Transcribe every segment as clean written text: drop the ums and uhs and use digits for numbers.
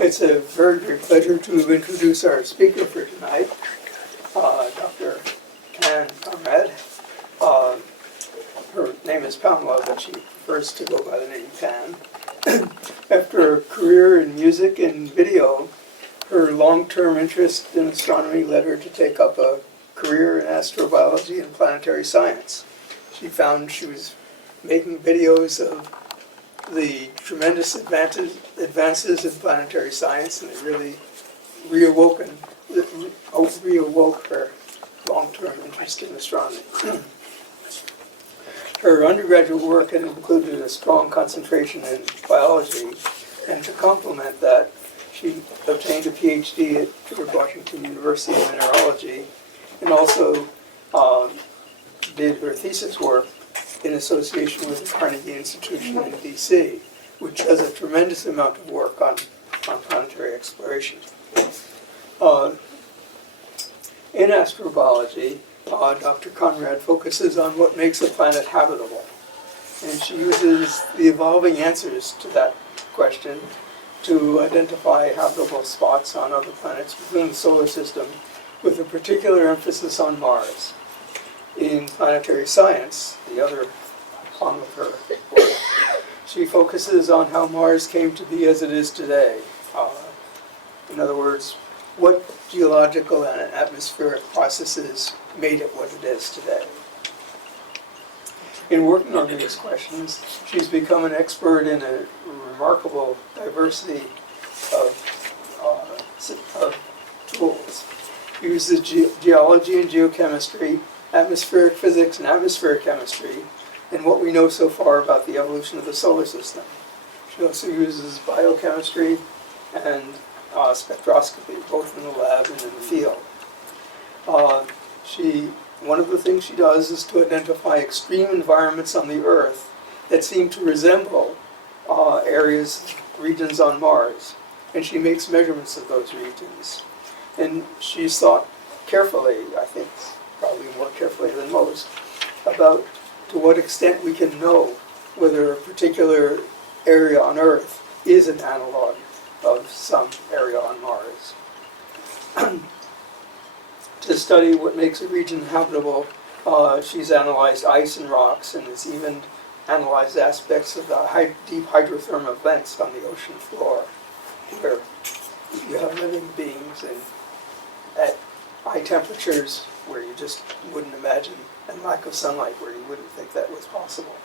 It's a very great pleasure to introduce our speaker for tonight, Dr. Pan Conrad. Her name is Pamela, but she prefers to go by the name Pan. After a career in music and video, her long-term interest in astronomy led her to take up a career in astrobiology and planetary science. She found she was making videos of the tremendous advances in planetary science, and it really reawoke her long-term interest in astronomy. Her undergraduate work had included a strong concentration in biology, and to complement that, she obtained a PhD at George Washington University in mineralogy, and also did her thesis work in association with the Carnegie Institution in DC, which does a tremendous amount of work on planetary exploration. In astrobiology, Dr. Conrad focuses on what makes a planet habitable, and she uses the evolving answers to that question to identify habitable spots on other planets within the solar system, with a particular emphasis on Mars. In planetary science, the other arm of her work, she focuses on how Mars came to be as it is today. In other words, what geological and atmospheric processes made it what it is today. In working on these questions, she's become an expert in a remarkable diversity of tools. She uses geology and geochemistry, atmospheric physics and atmospheric chemistry, and what we know so far about the evolution of the solar system. She also uses biochemistry and spectroscopy, both in the lab and in the field. One of the things she does is to identify extreme environments on the Earth that seem to resemble regions on Mars, and she makes measurements of those regions. And she's thought carefully, I think probably more carefully than most, about to what extent we can know whether a particular area on Earth is an analog of some area on Mars. To study what makes a region habitable, she's analyzed ice and rocks, and has even analyzed aspects of the deep hydrothermal vents on the ocean floor, where you have living beings and at high temperatures where you just wouldn't imagine, and lack of sunlight where you wouldn't think that was possible.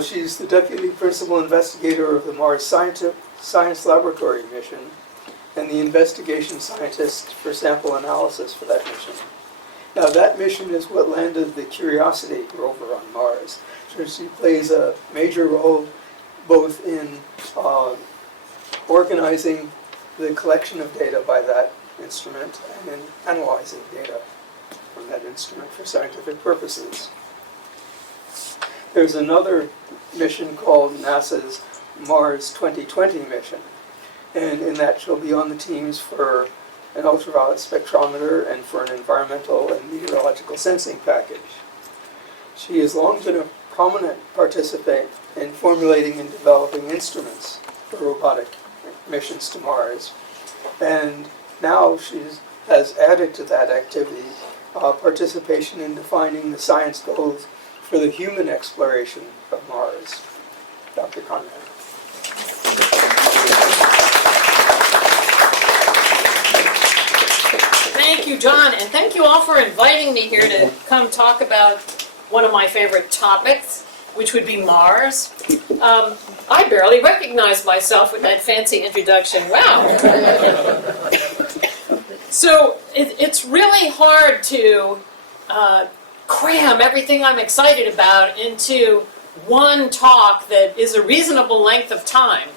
She's the deputy principal investigator of the Mars Science Laboratory mission, and the investigation scientist for sample analysis for that mission. Now that mission is what landed the Curiosity rover on Mars. So she plays a major role both in organizing the collection of data by that instrument and in analyzing data from that instrument for scientific purposes. There's another mission called NASA's Mars 2020 mission, and in that she'll be on the teams for an ultraviolet spectrometer and for an environmental and meteorological sensing package. She has long been a prominent participant in formulating and developing instruments for robotic missions to Mars, and now she has added to that activity participation in defining the science goals for the human exploration of Mars. Dr. Conrad. Thank you, John, and thank you all for inviting me here to come talk about one of my favorite topics, which would be Mars. I barely recognize myself with that fancy introduction. Wow. So it's really hard to cram everything I'm excited about into one talk that is a reasonable length of time.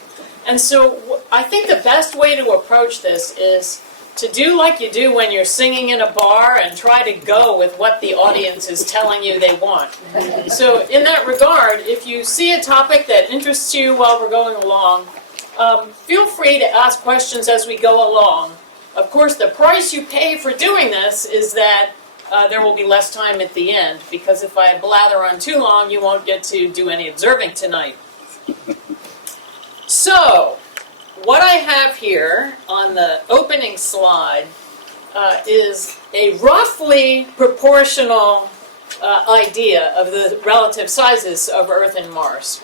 And so I think the best way to approach this is to do like you do when you're singing in a bar and try to go with what the audience is telling you they want. So in that regard, if you see a topic that interests you while we're going along, feel free to ask questions as we go along. Of course, the price you pay for doing this is that there will be less time at the end, because if I blather on too long, you won't get to do any observing tonight. So, what I have here on the opening slide is a roughly proportional idea of the relative sizes of Earth and Mars.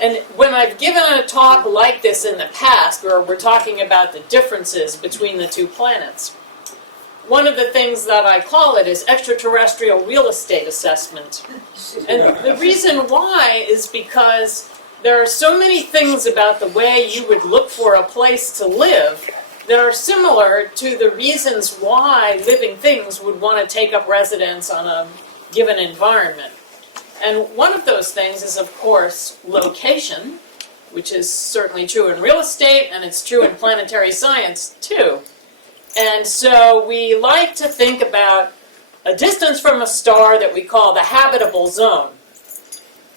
And when I've given a talk like this in the past, where we're talking about the differences between the two planets, one of the things that I call it is extraterrestrial real estate assessment. And the reason why is because there are so many things about the way you would look for a place to live that are similar to the reasons why living things would want to take up residence on a given environment. And one of those things is, of course, location, which is certainly true in real estate, and it's true in planetary science, too. And so we like to think about a distance from a star that we call the habitable zone.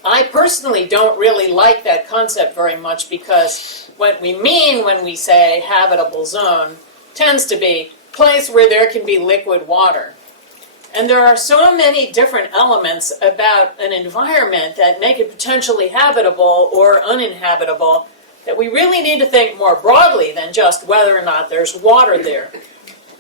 I personally don't really like that concept very much because what we mean when we say habitable zone tends to be place where there can be liquid water. And there are so many different elements about an environment that make it potentially habitable or uninhabitable that we really need to think more broadly than just whether or not there's water there.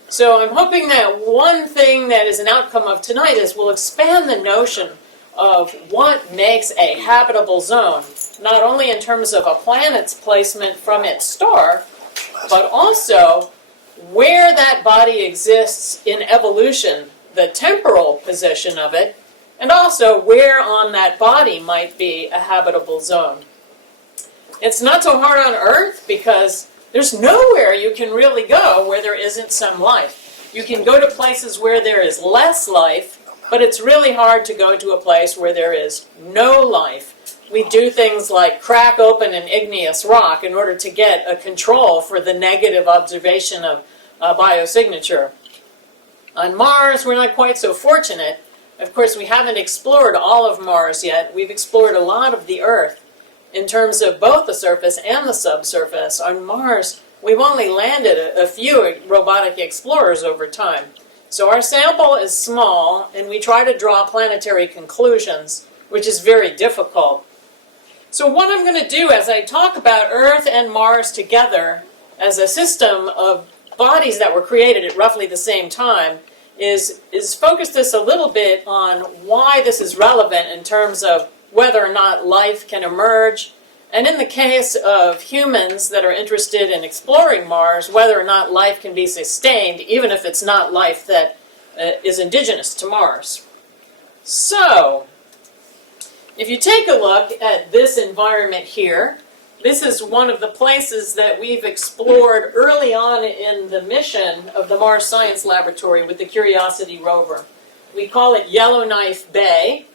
So I'm hoping that one thing that is an outcome of tonight is we'll expand the notion of what makes a habitable zone, not only in terms of a planet's placement from its star, but also where that body exists in evolution, the temporal position of it, and also where on that body might be a habitable zone. It's not so hard on Earth because there's nowhere you can really go where there isn't some life. You can go to places where there is less life, but it's really hard to go to a place where there is no life. We do things like crack open an igneous rock in order to get a control for the negative observation of biosignature. On Mars, we're not quite so fortunate. Of course, we haven't explored all of Mars yet. We've explored a lot of the Earth in terms of both the surface and the subsurface. On Mars, we've only landed a few robotic explorers over time. So our sample is small, and we try to draw planetary conclusions, which is very difficult. So what I'm going to do as I talk about Earth and Mars together as a system of bodies that were created at roughly the same time is focus this a little bit on why this is relevant in terms of whether or not life can emerge, and in the case of humans that are interested in exploring Mars, whether or not life can be sustained, even if it's not life that is indigenous to Mars. So, if you take a look at this environment here, this is one of the places that we've explored early on in the mission of the Mars Science Laboratory with the Curiosity rover. We call it Yellowknife Bay,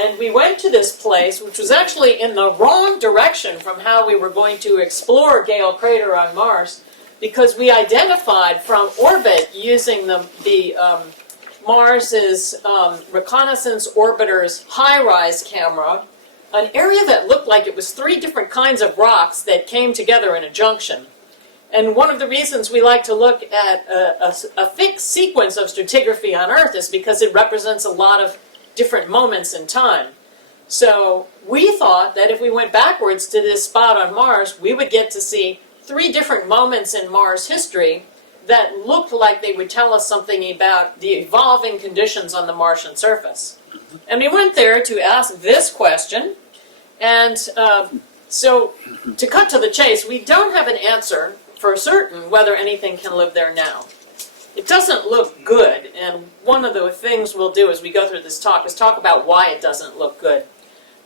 and we went to this place, which was actually in the wrong direction from how we were going to explore Gale Crater on Mars, because we identified from orbit using the Mars's Reconnaissance Orbiter's high-rise camera, an area that looked like it was 3 different kinds of rocks that came together in a junction. And one of the reasons we like to look at a fixed sequence of stratigraphy on Earth is because it represents a lot of different moments in time. So we thought that if we went backwards to this spot on Mars, we would get to see 3 different moments in Mars history that looked like they would tell us something about the evolving conditions on the Martian surface. And we went there to ask this question. And so, to cut to the chase, we don't have an answer for certain whether anything can live there now. It doesn't look good, and one of the things we'll do as we go through this talk is talk about why it doesn't look good.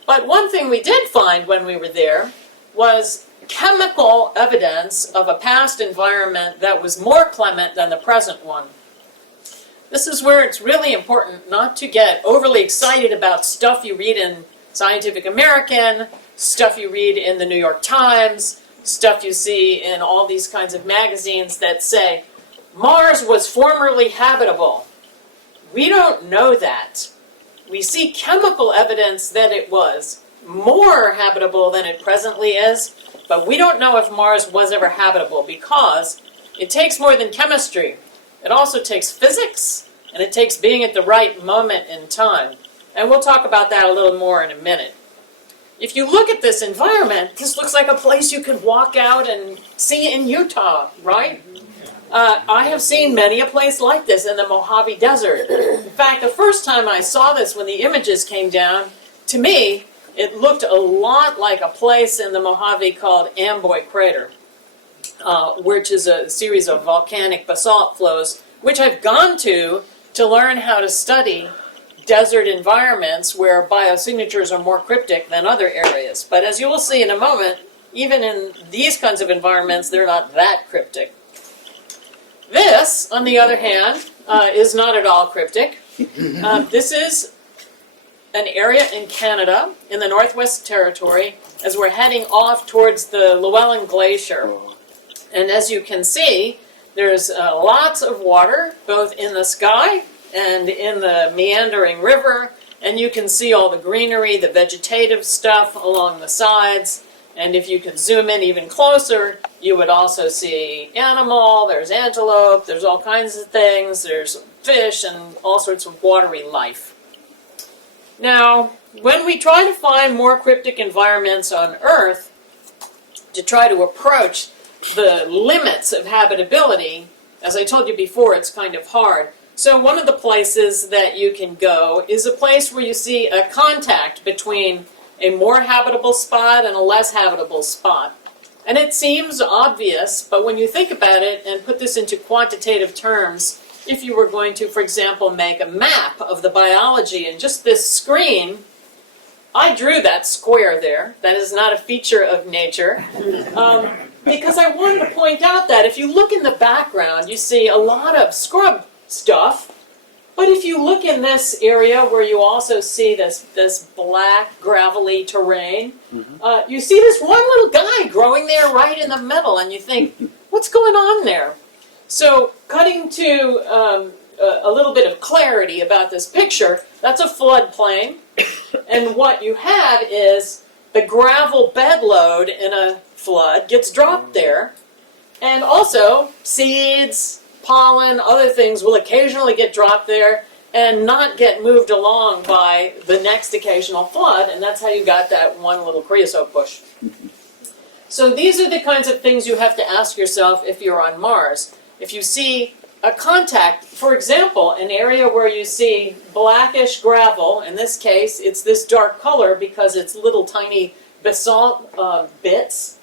But one thing we did find when we were there was chemical evidence of a past environment that was more clement than the present one. This is where it's really important not to get overly excited about stuff you read in Scientific American, stuff you read in the New York Times, stuff you see in all these kinds of magazines that say, Mars was formerly habitable. We don't know that. We see chemical evidence that it was more habitable than it presently is, but we don't know if Mars was ever habitable because it takes more than chemistry. It also takes physics, and it takes being at the right moment in time. And we'll talk about that a little more in a minute. if you look at this environment, this looks like a place you could walk out and see in Utah, right? I have seen many a place like this in the Mojave Desert. In fact, the first time I saw this, when the images came down, to me, it looked a lot like a place in the Mojave called Amboy Crater, which is a series of volcanic basalt flows, which I've gone to learn how to study desert environments where biosignatures are more cryptic than other areas. But as you will see in a moment, even in these kinds of environments, they're not that cryptic. This, on the other hand, is not at all cryptic. This is an area in Canada, in the Northwest Territory, as we're heading off towards the Llewellyn Glacier. And as you can see, there's lots of water, both in the sky and in the meandering river, and you can see all the greenery, the vegetative stuff along the sides. And if you could zoom in even closer, you would also see animal, there's antelope, there's all kinds of things, there's fish and all sorts of watery life. Now, when we try to find more cryptic environments on Earth, to try to approach the limits of habitability, as I told you before, it's kind of hard. So one of the places that you can go is a place where you see a contact between a more habitable spot and a less habitable spot. And it seems obvious, but when you think about it and put this into quantitative terms, if you were going to, for example, make a map of the biology in just this screen, I drew that square there. That is not a feature of nature. Because I wanted to point out that if you look in the background, you see a lot of scrub stuff. But if you look in this area where you also see this black, gravelly terrain, you see this one little guy growing there right in the middle, and you think, what's going on there? So cutting to a little bit of clarity about this picture, that's a floodplain. And what you have is the gravel bed load in a flood gets dropped there. And also seeds, pollen, other things will occasionally get dropped there and not get moved along by the next occasional flood, and that's how you got that one little creosote bush. So these are the kinds of things you have to ask yourself if you're on Mars. If you see a contact, for example, an area where you see blackish gravel, in this case it's this dark color because it's little tiny basalt bits,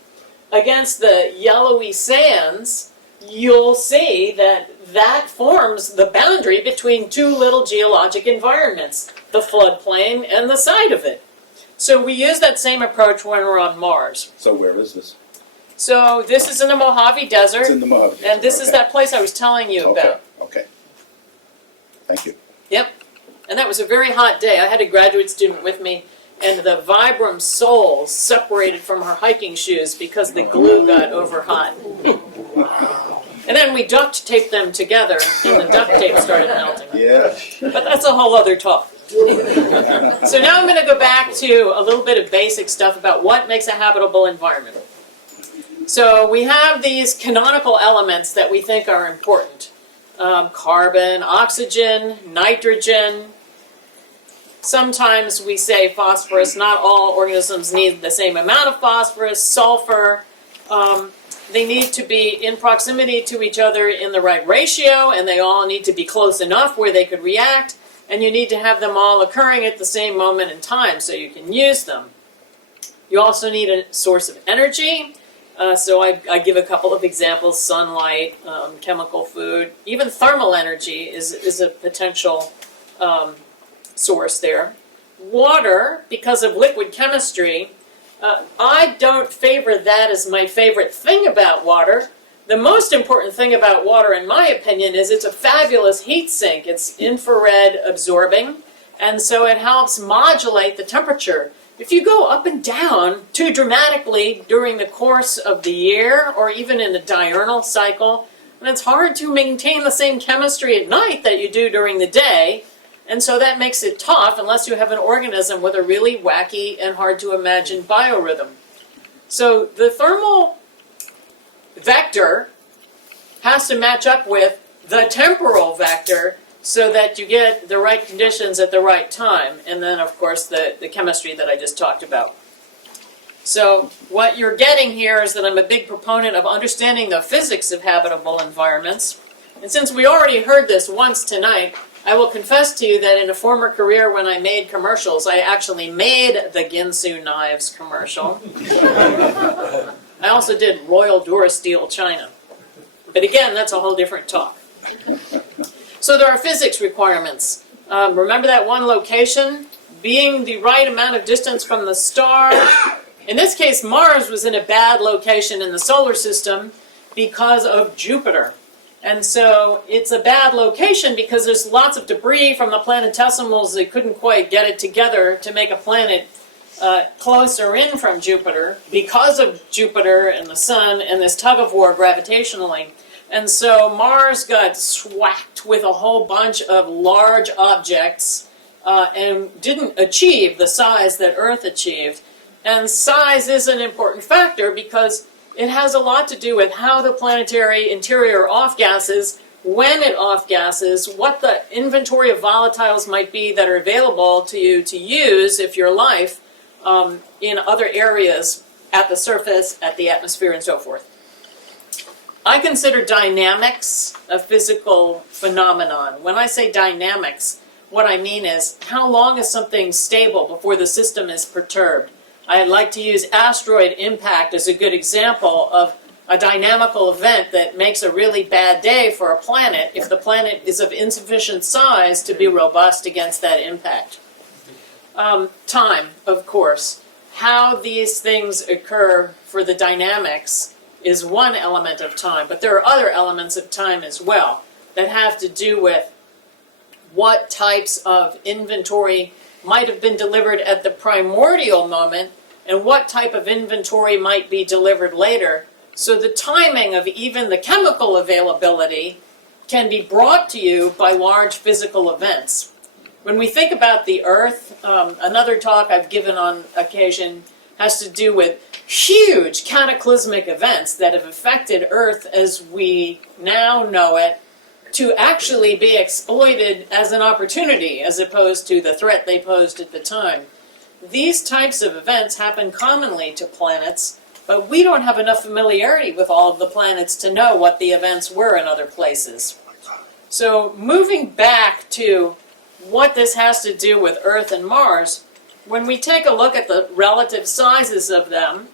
against the yellowy sands, you'll see that that forms the boundary between two little geologic environments, the floodplain and the side of it. So we use that same approach when we're on Mars. So where is this? So this is in the Mojave Desert. It's in the Mojave Desert. And this is that place I was telling you about. Okay. Thank you. Yep. And that was a very hot day. I had a graduate student with me, and the Vibram soles separated from her hiking shoes because the glue got over hot. And then we duct taped them together, and the duct tape started melting. Yeah. But that's a whole other talk. So now I'm going to go back to a little bit of basic stuff about what makes a habitable environment. So we have these canonical elements that we think are important. Carbon, oxygen, nitrogen. Sometimes we say phosphorus. Not all organisms need the same amount of phosphorus. Sulfur. They need to be in proximity to each other in the right ratio, and they all need to be close enough where they could react, and you need to have them all occurring at the same moment in time so you can use them. You also need a source of energy. So I give a couple of examples: sunlight, chemical food, even thermal energy is a potential source there. Water, because of liquid chemistry, I don't favor that as my favorite thing about water. The most important thing about water, in my opinion, is it's a fabulous heat sink. It's infrared absorbing, and so it helps modulate the temperature. If you go up and down too dramatically during the course of the year, or even in the diurnal cycle, and it's hard to maintain the same chemistry at night that you do during the day, and so that makes it tough unless you have an organism with a really wacky and hard to imagine biorhythm. So the thermal vector has to match up with the temporal vector so that you get the right conditions at the right time. And then, of course, the chemistry that I just talked about. So what you're getting here is that I'm a big proponent of understanding the physics of habitable environments. And since we already heard this once tonight, I will confess to you that in a former career when I made commercials, I actually made the Ginsu Knives commercial. I also did Royal Durasteel China. But again, that's a whole different talk. So there are physics requirements. Remember that one location? Being the right amount of distance from the star. In this case, Mars was in a bad location in the solar system because of Jupiter. And so it's a bad location because there's lots of debris from the planetesimals. They couldn't quite get it together to make a planet closer in from Jupiter because of Jupiter and the sun and this tug of war gravitationally. And so Mars got swacked with a whole bunch of large objects and didn't achieve the size that Earth achieved. And size is an important factor because it has a lot to do with how the planetary interior off-gasses, when it off-gasses, what the inventory of volatiles might be that are available to you to use if your life in other areas at the surface, at the atmosphere, and so forth. I consider dynamics a physical phenomenon. When I say dynamics, what I mean is how long is something stable before the system is perturbed? I like to use asteroid impact as a good example of a dynamical event that makes a really bad day for a planet if the planet is of insufficient size to be robust against that impact. Time, of course. How these things occur for the dynamics is one element of time, but there are other elements of time as well that have to do with what types of inventory might have been delivered at the primordial moment and what type of inventory might be delivered later. So the timing of even the chemical availability can be brought to you by large physical events. When we think about the Earth, another talk I've given on occasion has to do with huge cataclysmic events that have affected Earth as we now know it to actually be exploited as an opportunity as opposed to the threat they posed at the time. These types of events happen commonly to planets, but we don't have enough familiarity with all of the planets to know what the events were in other places. So moving back to what this has to do with Earth and Mars, when we take a look at the relative sizes of them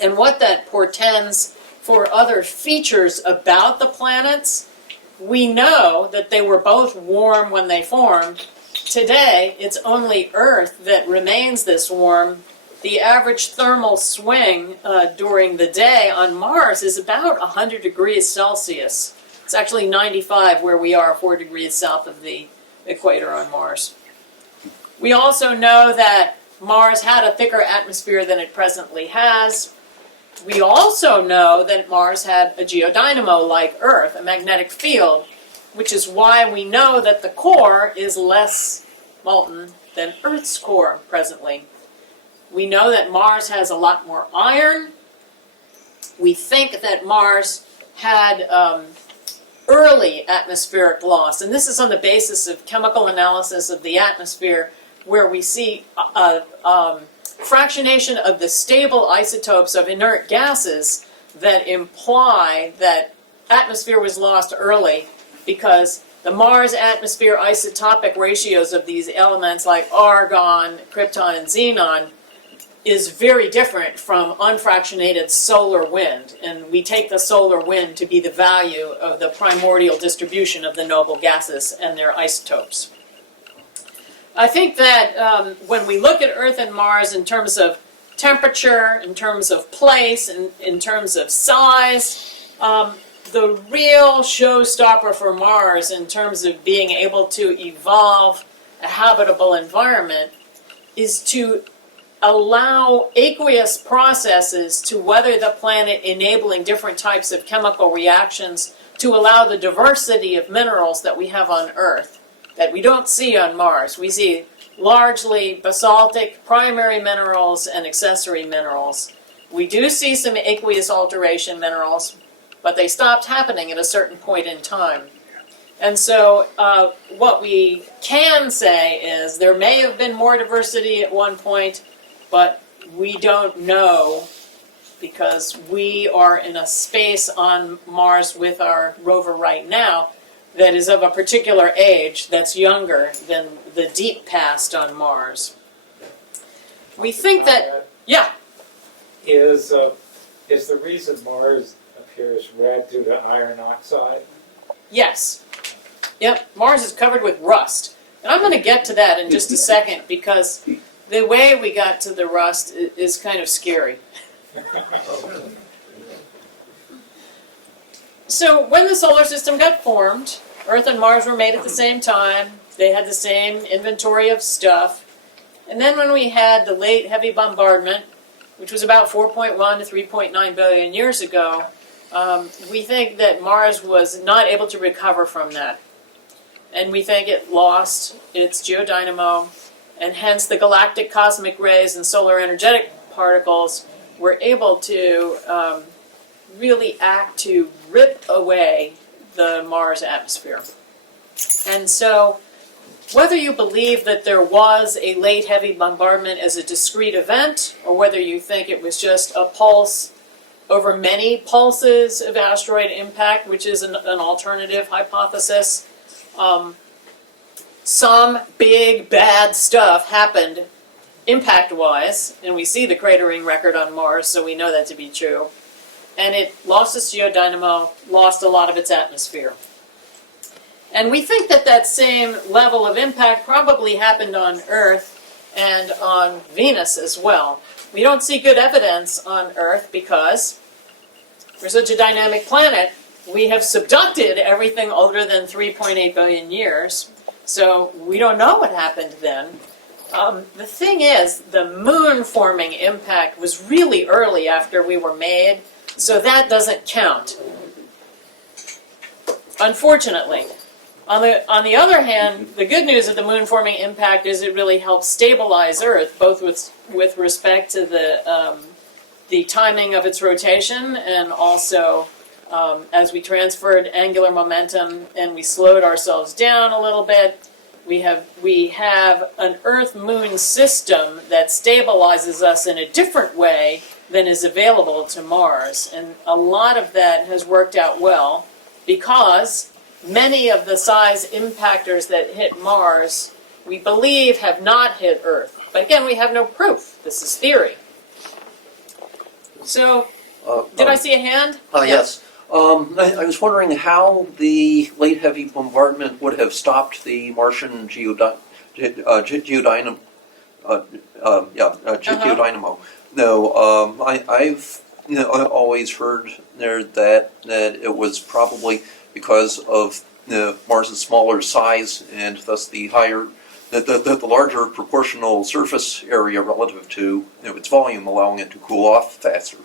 and what that portends for other features about the planets, we know that they were both warm when they formed. Today, it's only Earth that remains this warm. The average thermal swing during the day on Mars is about 100 degrees Celsius. It's actually 95 where we are, 4 degrees south of the equator on Mars. We also know that Mars had a thicker atmosphere than it presently has. We also know that Mars had a geodynamo like Earth, a magnetic field, which is why we know that the core is less molten than Earth's core presently. We know that Mars has a lot more iron. We think that Mars had early atmospheric loss, and this is on the basis of chemical analysis of the atmosphere, where we see fractionation of the stable isotopes of inert gases that imply that atmosphere was lost early because the Mars atmosphere isotopic ratios of these elements like argon, krypton, and xenon is very different from unfractionated solar wind. And we take the solar wind to be the value of the primordial distribution of the noble gases and their isotopes. I think that when we look at Earth and Mars in terms of temperature, in terms of place, and in terms of size, the real showstopper for Mars in terms of being able to evolve a habitable environment is to allow aqueous processes to weather the planet, enabling different types of chemical reactions to allow the diversity of minerals that we have on Earth that we don't see on Mars. We see largely basaltic primary minerals and accessory minerals. We do see some aqueous alteration minerals, but they stopped happening at a certain point in time. And so what we can say is there may have been more diversity at one point, but we don't know, because we are in a space on Mars with our rover right now that is of a particular age that's younger than the deep past on Mars. We think that, yeah, Is the reason Mars appears red due to iron oxide? yes. Yep, Mars is covered with rust. And I'm going to get to that in just a second, because the way we got to the rust is kind of scary. So when the solar system got formed, Earth and Mars were made at the same time. They had the same inventory of stuff. And then when we had the late heavy bombardment, which was about 4.1 to 3.9 billion years ago, we think that Mars was not able to recover from that. And we think it lost its geodynamo, and hence the galactic cosmic rays and solar energetic particles were able to really act to rip away the Mars atmosphere. And so, whether you believe that there was a late heavy bombardment as a discrete event, or whether you think it was just a pulse over many pulses of asteroid impact, which is an alternative hypothesis, some big bad stuff happened impact-wise, and we see the cratering record on Mars, so we know that to be true. And it lost its geodynamo, lost a lot of its atmosphere. And we think that that same level of impact probably happened on Earth and on Venus as well. We don't see good evidence on Earth because we're such a dynamic planet. We have subducted everything older than 3.8 billion years, so we don't know what happened then. The thing is, the moon forming impact was really early after we were made, so that doesn't count, unfortunately. On the other hand, the good news of the moon forming impact is it really helps stabilize Earth, both with respect to the timing of its rotation, and also as we transferred angular momentum and we slowed ourselves down a little bit, we have an Earth-Moon system that stabilizes us in a different way than is available to Mars. And a lot of that has worked out well because many of the size impactors that hit Mars, we believe, have not hit Earth. But again, we have no proof. This is theory. So, did I see a hand? Yes. I was wondering how the late heavy bombardment would have stopped the Martian geodynamo. Geodynamo. No, I've always heard there that it was probably because of Mars's smaller size and thus the larger proportional surface area relative to its volume, allowing it to cool off faster.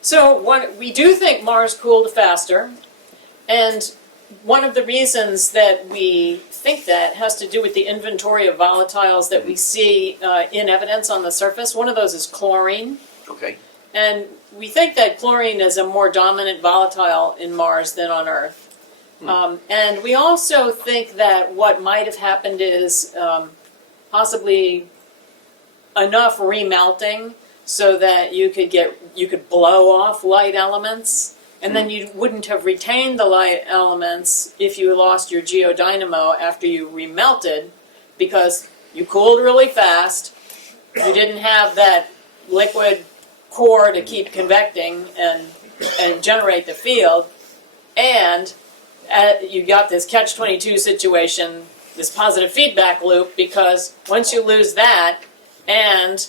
So we do think Mars cooled faster, and one of the reasons that we think that has to do with the inventory of volatiles that we see in evidence on the surface. One of those is chlorine. Okay. And we think that chlorine is a more dominant volatile in Mars than on Earth. And we also think that what might have happened is possibly enough remelting so that you could blow off light elements, and then you wouldn't have retained the light elements if you lost your geodynamo after you remelted, because you cooled really fast, you didn't have that liquid core to keep convecting and generate the field, and you got this catch-22 situation, this positive feedback loop, because once you lose that and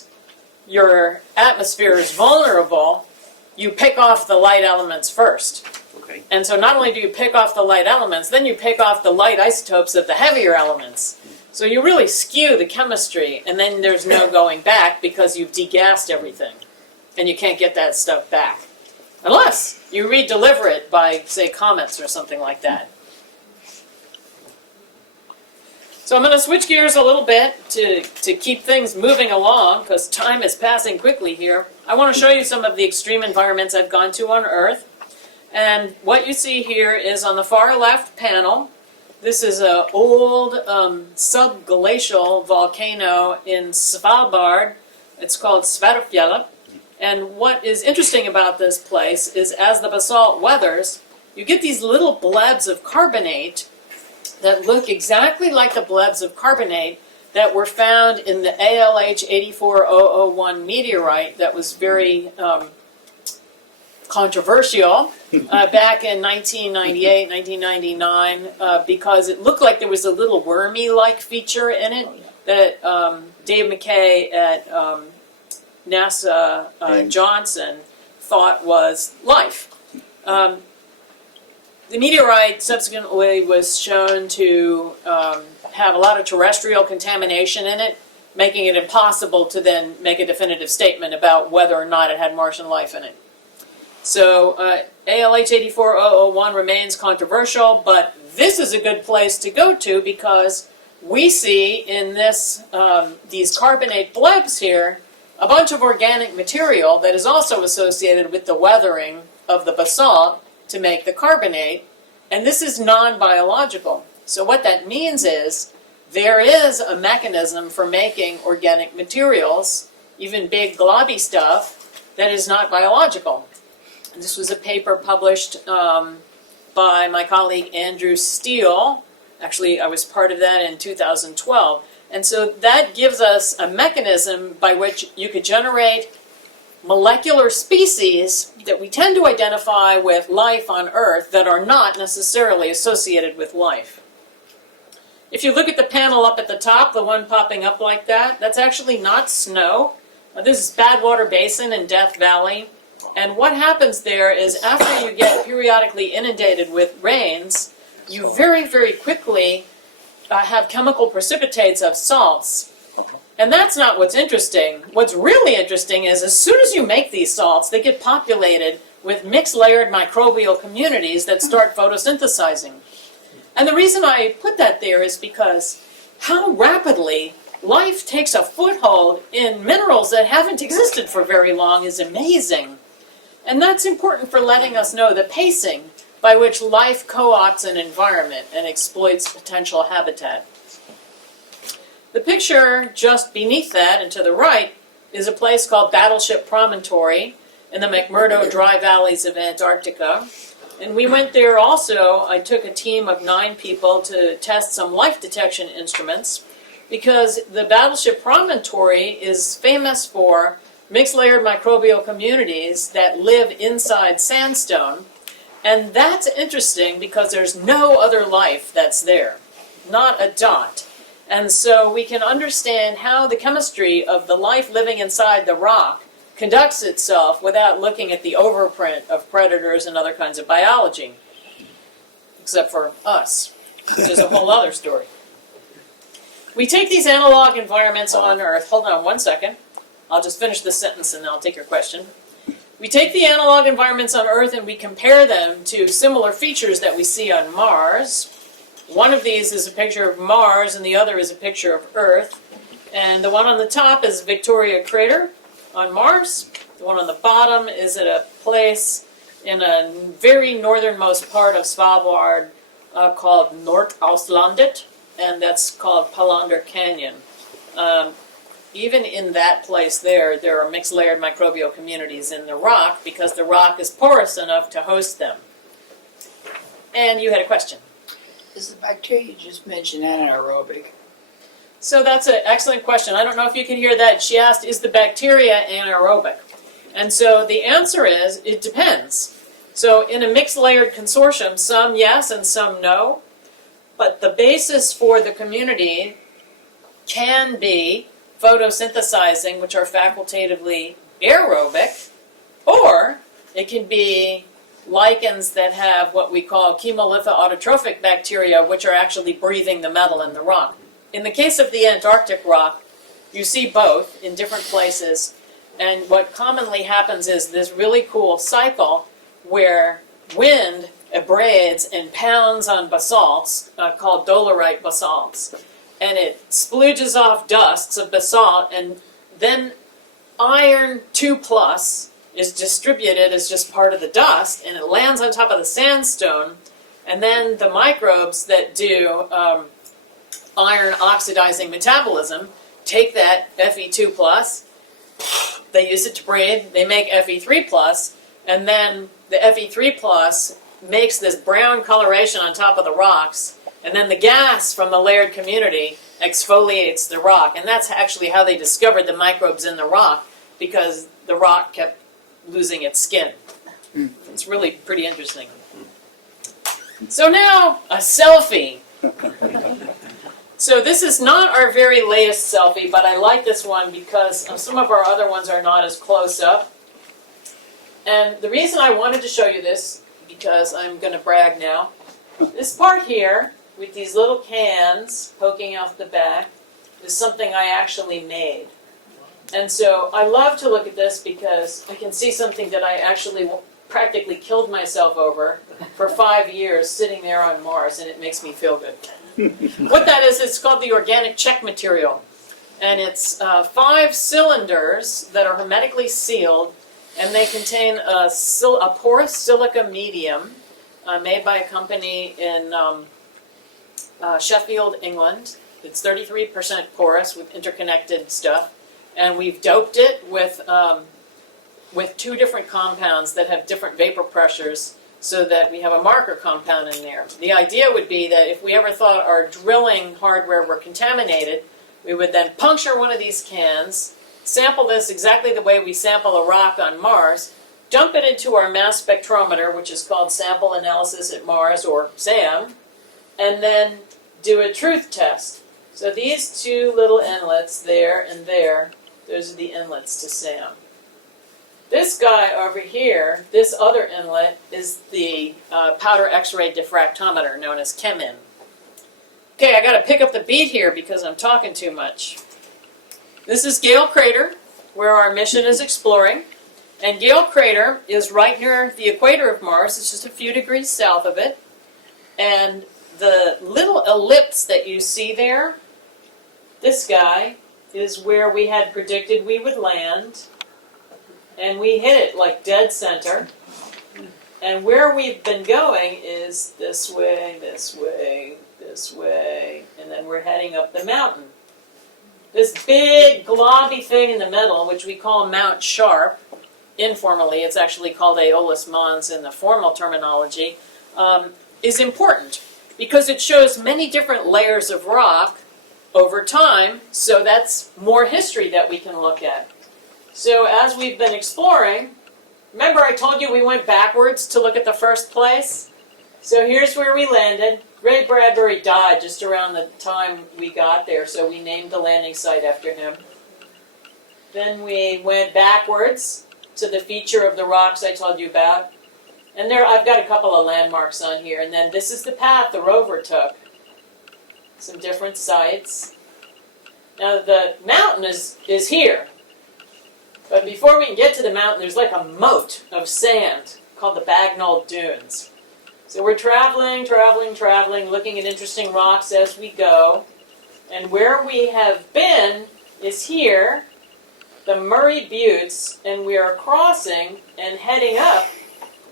your atmosphere is vulnerable, you pick off the light elements first. Okay. And so not only do you pick off the light elements, then you pick off the light isotopes of the heavier elements. So you really skew the chemistry, and then there's no going back because you've degassed everything. And you can't get that stuff back. Unless you re-deliver it by, say, comets or something like that. So I'm going to switch gears a little bit to keep things moving along, because time is passing quickly here. I want to show you some of the extreme environments I've gone to on Earth. And what you see here is on the far left panel, this is an old subglacial volcano in Svalbard It's called Svartfjellet. And what is interesting about this place is as the basalt weathers, you get these little blebs of carbonate that look exactly like the blebs of carbonate that were found in the ALH 84001 meteorite that was very controversial back in 1998, 1999, because it looked like there was a little wormy-like feature in it that Dave McKay at NASA Johnson thought was life. The meteorite subsequently was shown to have a lot of terrestrial contamination in it, making it impossible to then make a definitive statement about whether or not it had Martian life in it. So ALH 84001 remains controversial, but this is a good place to go to because we see in this these carbonate blebs here a bunch of organic material that is also associated with the weathering of the basalt to make the carbonate, and this is non-biological. So what that means is there is a mechanism for making organic materials, even big globby stuff, that is not biological. And this was a paper published by my colleague Andrew Steele. Actually, I was part of that in 2012. And so that gives us a mechanism by which you could generate molecular species that we tend to identify with life on Earth that are not necessarily associated with life. If you look at the panel up at the top, the one popping up like that, that's actually not snow. This is Badwater Basin in Death Valley. And what happens there is after you get periodically inundated with rains, you very, very quickly have chemical precipitates of salts. And that's not what's interesting. What's really interesting is as soon as you make these salts, they get populated with mixed layered microbial communities that start photosynthesizing. And the reason I put that there is because how rapidly life takes a foothold in minerals that haven't existed for very long is amazing. And that's important for letting us know the pacing by which life co-opts an environment and exploits potential habitat. The picture just beneath that and to the right is a place called Battleship Promontory in the McMurdo Dry Valleys of Antarctica. And we went there also. I took a team of 9 people to test some life detection instruments because the Battleship Promontory is famous for mixed layered microbial communities that live inside sandstone. And that's interesting because there's no other life that's there, not a dot. And so we can understand how the chemistry of the life living inside the rock conducts itself without looking at the overprint of predators and other kinds of biology, except for us, which is a whole other story. We take these analog environments on Earth. Hold on one second. I'll just finish this sentence and then I'll take your question. We take the analog environments on Earth and we compare them to similar features that we see on Mars. One of these is a picture of Mars and the other is a picture of Earth. And the one on the top is Victoria Crater on Mars. The one on the bottom is at a place in a very northernmost part of Svalbard called Nordaustlandet, and that's called Palander Canyon. Even in that place there are mixed layered microbial communities in the rock because the rock is porous enough to host them. And you had a question. Is the bacteria you just mentioned anaerobic? So that's an excellent question. I don't know if you can hear that. She asked, is the bacteria anaerobic? And so the answer is, it depends. So in a mixed layered consortium, some yes and some no. But the basis for the community can be photosynthesizing, which are facultatively aerobic, or it can be lichens that have what we call chemolitho autotrophic bacteria, which are actually breathing the metal in the rock. In the case of the Antarctic rock, you see both in different places, and what commonly happens is this really cool cycle where wind abrades and pounds on basalts called dolerite basalts, and it splooges off dusks of basalt, and then iron 2+ is distributed as just part of the dust, and it lands on top of the sandstone, and then the microbes that do iron oxidizing metabolism take that Fe2+, They use it to breathe. They make Fe3+, and then the Fe3+ makes this brown coloration on top of the rocks, and then the gas from the layered community exfoliates the rock. And that's actually how they discovered the microbes in the rock, because the rock kept losing its skin. It's really pretty interesting. So now, a selfie. So this is not our very latest selfie, but I like this one because some of our other ones are not as close up. And the reason I wanted to show you this, because I'm going to brag now, this part here, with these little cans poking out the back, is something I actually made. And so I love to look at this because I can see something that I actually practically killed myself over for 5 years sitting there on Mars, and it makes me feel good. What that is, it's called the organic check material. And it's 5 cylinders that are hermetically sealed, and they contain a porous silica medium made by a company in Sheffield, England. It's 33% porous with interconnected stuff. And we've doped it with 2 different compounds that have different vapor pressures so that we have a marker compound in there. The idea would be that if we ever thought our drilling hardware were contaminated, we would then puncture one of these cans, sample this exactly the way we sample a rock on Mars, dump it into our mass spectrometer, which is called Sample Analysis at Mars, or SAM, and then do a truth test. So these 2 little inlets, there and there, those are the inlets to SAM. This guy over here, this other inlet, is the powder X-ray diffractometer, known as ChemIn. Okay, I got to pick up the beat here because I'm talking too much. This is Gale Crater, where our mission is exploring. And Gale Crater is right near the equator of Mars. It's just a few degrees south of it. And the little ellipse that you see there, this guy, is where we had predicted we would land. And we hit it like dead center. And where we've been going is this way, this way, this way, and then we're heading up the mountain. This big globby thing in the middle, which we call Mount Sharp, informally, it's actually called Aeolus Mons in the formal terminology, is important because it shows many different layers of rock over time, so that's more history that we can look at. So as we've been exploring, remember I told you we went backwards to look at the first place? So here's where we landed. Ray Bradbury died just around the time we got there, so we named the landing site after him. Then we went backwards to the feature of the rocks I told you about. And there, I've got a couple of landmarks on here. And then this is the path the rover took. Some different sites. Now the mountain is here. But before we can get to the mountain, there's like a moat of sand called the Bagnall Dunes. So we're traveling, looking at interesting rocks as we go. And where we have been is here, the Murray Buttes, and we are crossing and heading up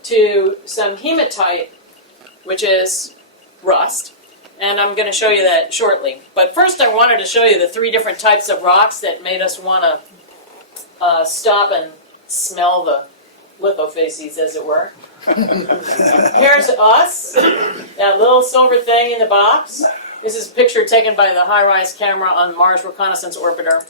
to some hematite, which is rust. And I'm going to show you that shortly. But first I wanted to show you the 3 different types of rocks that made us want to stop and smell the lithofaces, as it were. Here's us, that little silver thing in the box. This is a picture taken by the HiRISE camera on Mars Reconnaissance Orbiter.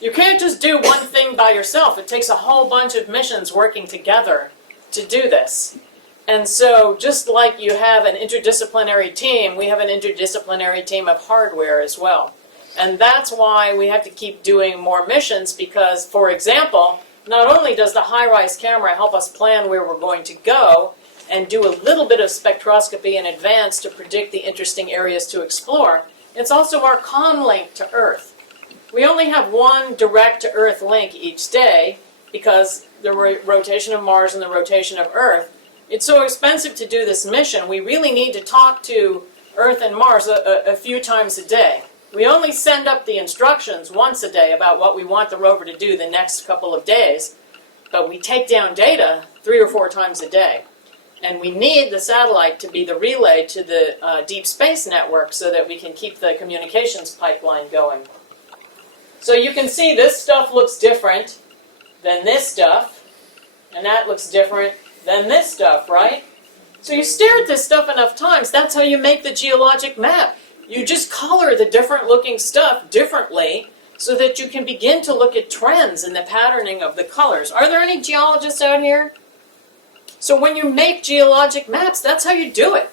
You can't just do one thing by yourself. It takes a whole bunch of missions working together to do this. And so just like you have an interdisciplinary team, we have an interdisciplinary team of hardware as well. And that's why we have to keep doing more missions because, for example, not only does the HiRISE camera help us plan where we're going to go and do a little bit of spectroscopy in advance to predict the interesting areas to explore, it's also our comm link to Earth. We only have one direct to Earth link each day because the rotation of Mars and the rotation of Earth. It's so expensive to do this mission, we really need to talk to Earth and Mars a few times a day. We only send up the instructions once a day about what we want the rover to do the next couple of days, but we take down data 3 or 4 times a day. And we need the satellite to be the relay to the deep space network so that we can keep the communications pipeline going. So you can see this stuff looks different. than this stuff, and that looks different than this stuff, right? So you stare at this stuff enough times, that's how you make the geologic map. You just color the different looking stuff differently so that you can begin to look at trends in the patterning of the colors. Are there any geologists out here? So when you make geologic maps, that's how you do it.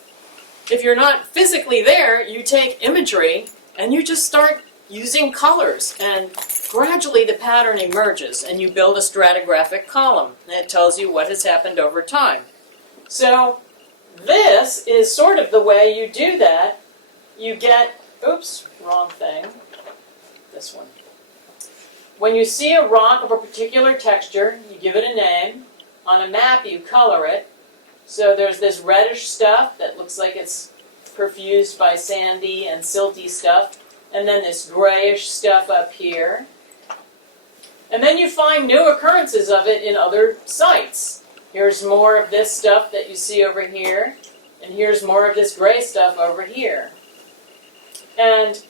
If you're not physically there, you take imagery and you just start using colors, and gradually the pattern emerges and you build a stratigraphic column and it tells you what has happened over time. So this is sort of the way you do that. You get, oops, wrong thing, this one. When you see a rock of a particular texture, you give it a name. On a map, you color it. So there's this reddish stuff that looks like it's perfused by sandy and silty stuff, and then this grayish stuff up here. And then you find new occurrences of it in other sites. Here's more of this stuff that you see over here, and here's more of this gray stuff over here. And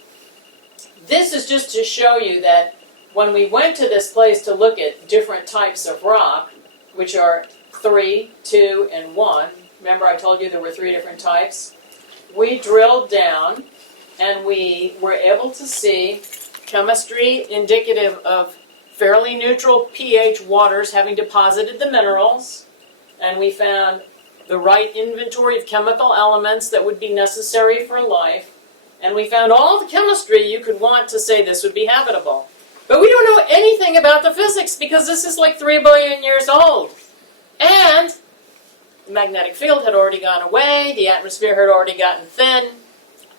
this is just to show you that when we went to this place to look at different types of rock, which are 3, 2, and 1, remember I told you there were 3 different types, we drilled down and we were able to see chemistry indicative of fairly neutral pH waters having deposited the minerals, and we found the right inventory of chemical elements that would be necessary for life, and we found all the chemistry you could want to say this would be habitable. But we don't know anything about the physics because this is like 3 billion years old. And the magnetic field had already gone away, the atmosphere had already gotten thin.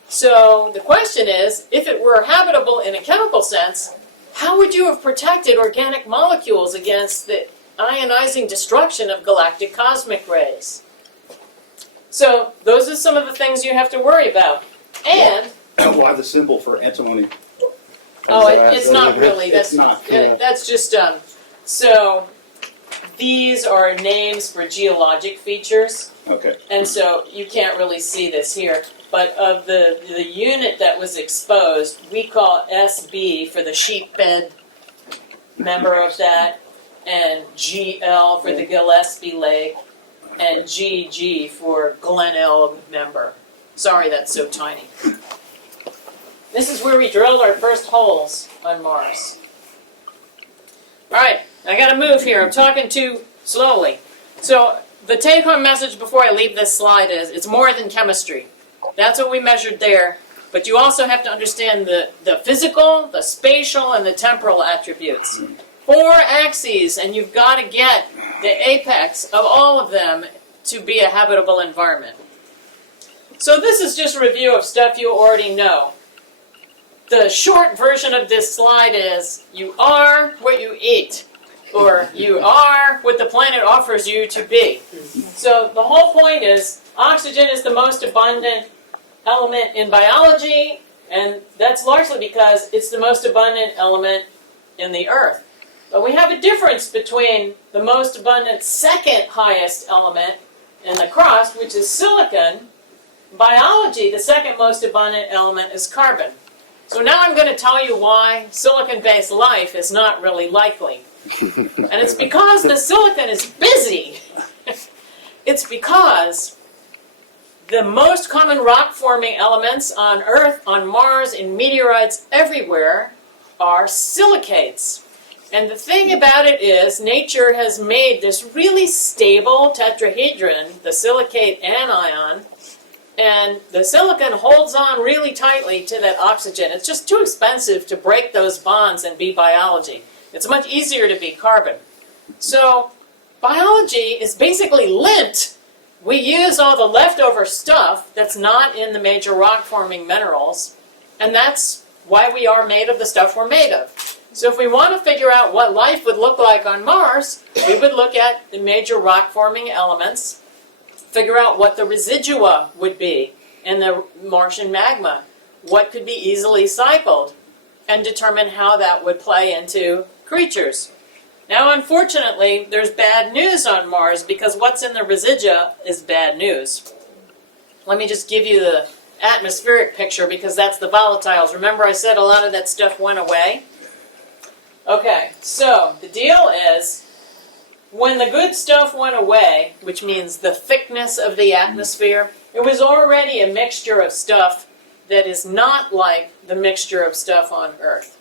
So the question is, if it were habitable in a chemical sense, how would you have protected organic molecules against the ionizing destruction of galactic cosmic rays? So those are some of the things you have to worry about. And We'll have the symbol for antimony. oh, it's not really. It's not. That's just so these are names for geologic features, Okay. and so you can't really see this here. But of the unit that was exposed, we call SB for the sheep bed member of that, and GL for the Gillespie Lake, and GG for Glenelg member. Sorry, that's so tiny. This is where we drilled our first holes on Mars. All right, I gotta move here. I'm talking too slowly. So the take-home message before I leave this slide is it's more than chemistry. That's what we measured there. But you also have to understand the physical, the spatial, and the temporal attributes. 4 axes, and you've got to get the apex of all of them to be a habitable environment. So this is just a review of stuff you already know. The short version of this slide is, you are what you eat, or you are what the planet offers you to be. So the whole point is, oxygen is the most abundant element in biology, and that's largely because it's the most abundant element in the Earth. But we have a difference between the most abundant second highest element in the crust, which is silicon. In biology, the second most abundant element is carbon. So now I'm going to tell you why silicon-based life is not really likely. And it's because the silicon is busy. It's because the most common rock-forming elements on Earth, on Mars, in meteorites everywhere are silicates. And the thing about it is, nature has made this really stable tetrahedron, the silicate anion, and the silicon holds on really tightly to that oxygen. It's just too expensive to break those bonds and be biology. It's much easier to be carbon. So biology is basically lint. We use all the leftover stuff that's not in the major rock-forming minerals, and that's why we are made of the stuff we're made of. So if we want to figure out what life would look like on Mars, we would look at the major rock-forming elements, figure out what the residua would be in the Martian magma, what could be easily cycled, and determine how that would play into creatures. Now, unfortunately, there's bad news on Mars because what's in the residua is bad news. Let me just give you the atmospheric picture because that's the volatiles. Remember I said a lot of that stuff went away? Okay, so the deal is, when the good stuff went away, which means the thickness of the atmosphere, it was already a mixture of stuff that is not like the mixture of stuff on Earth.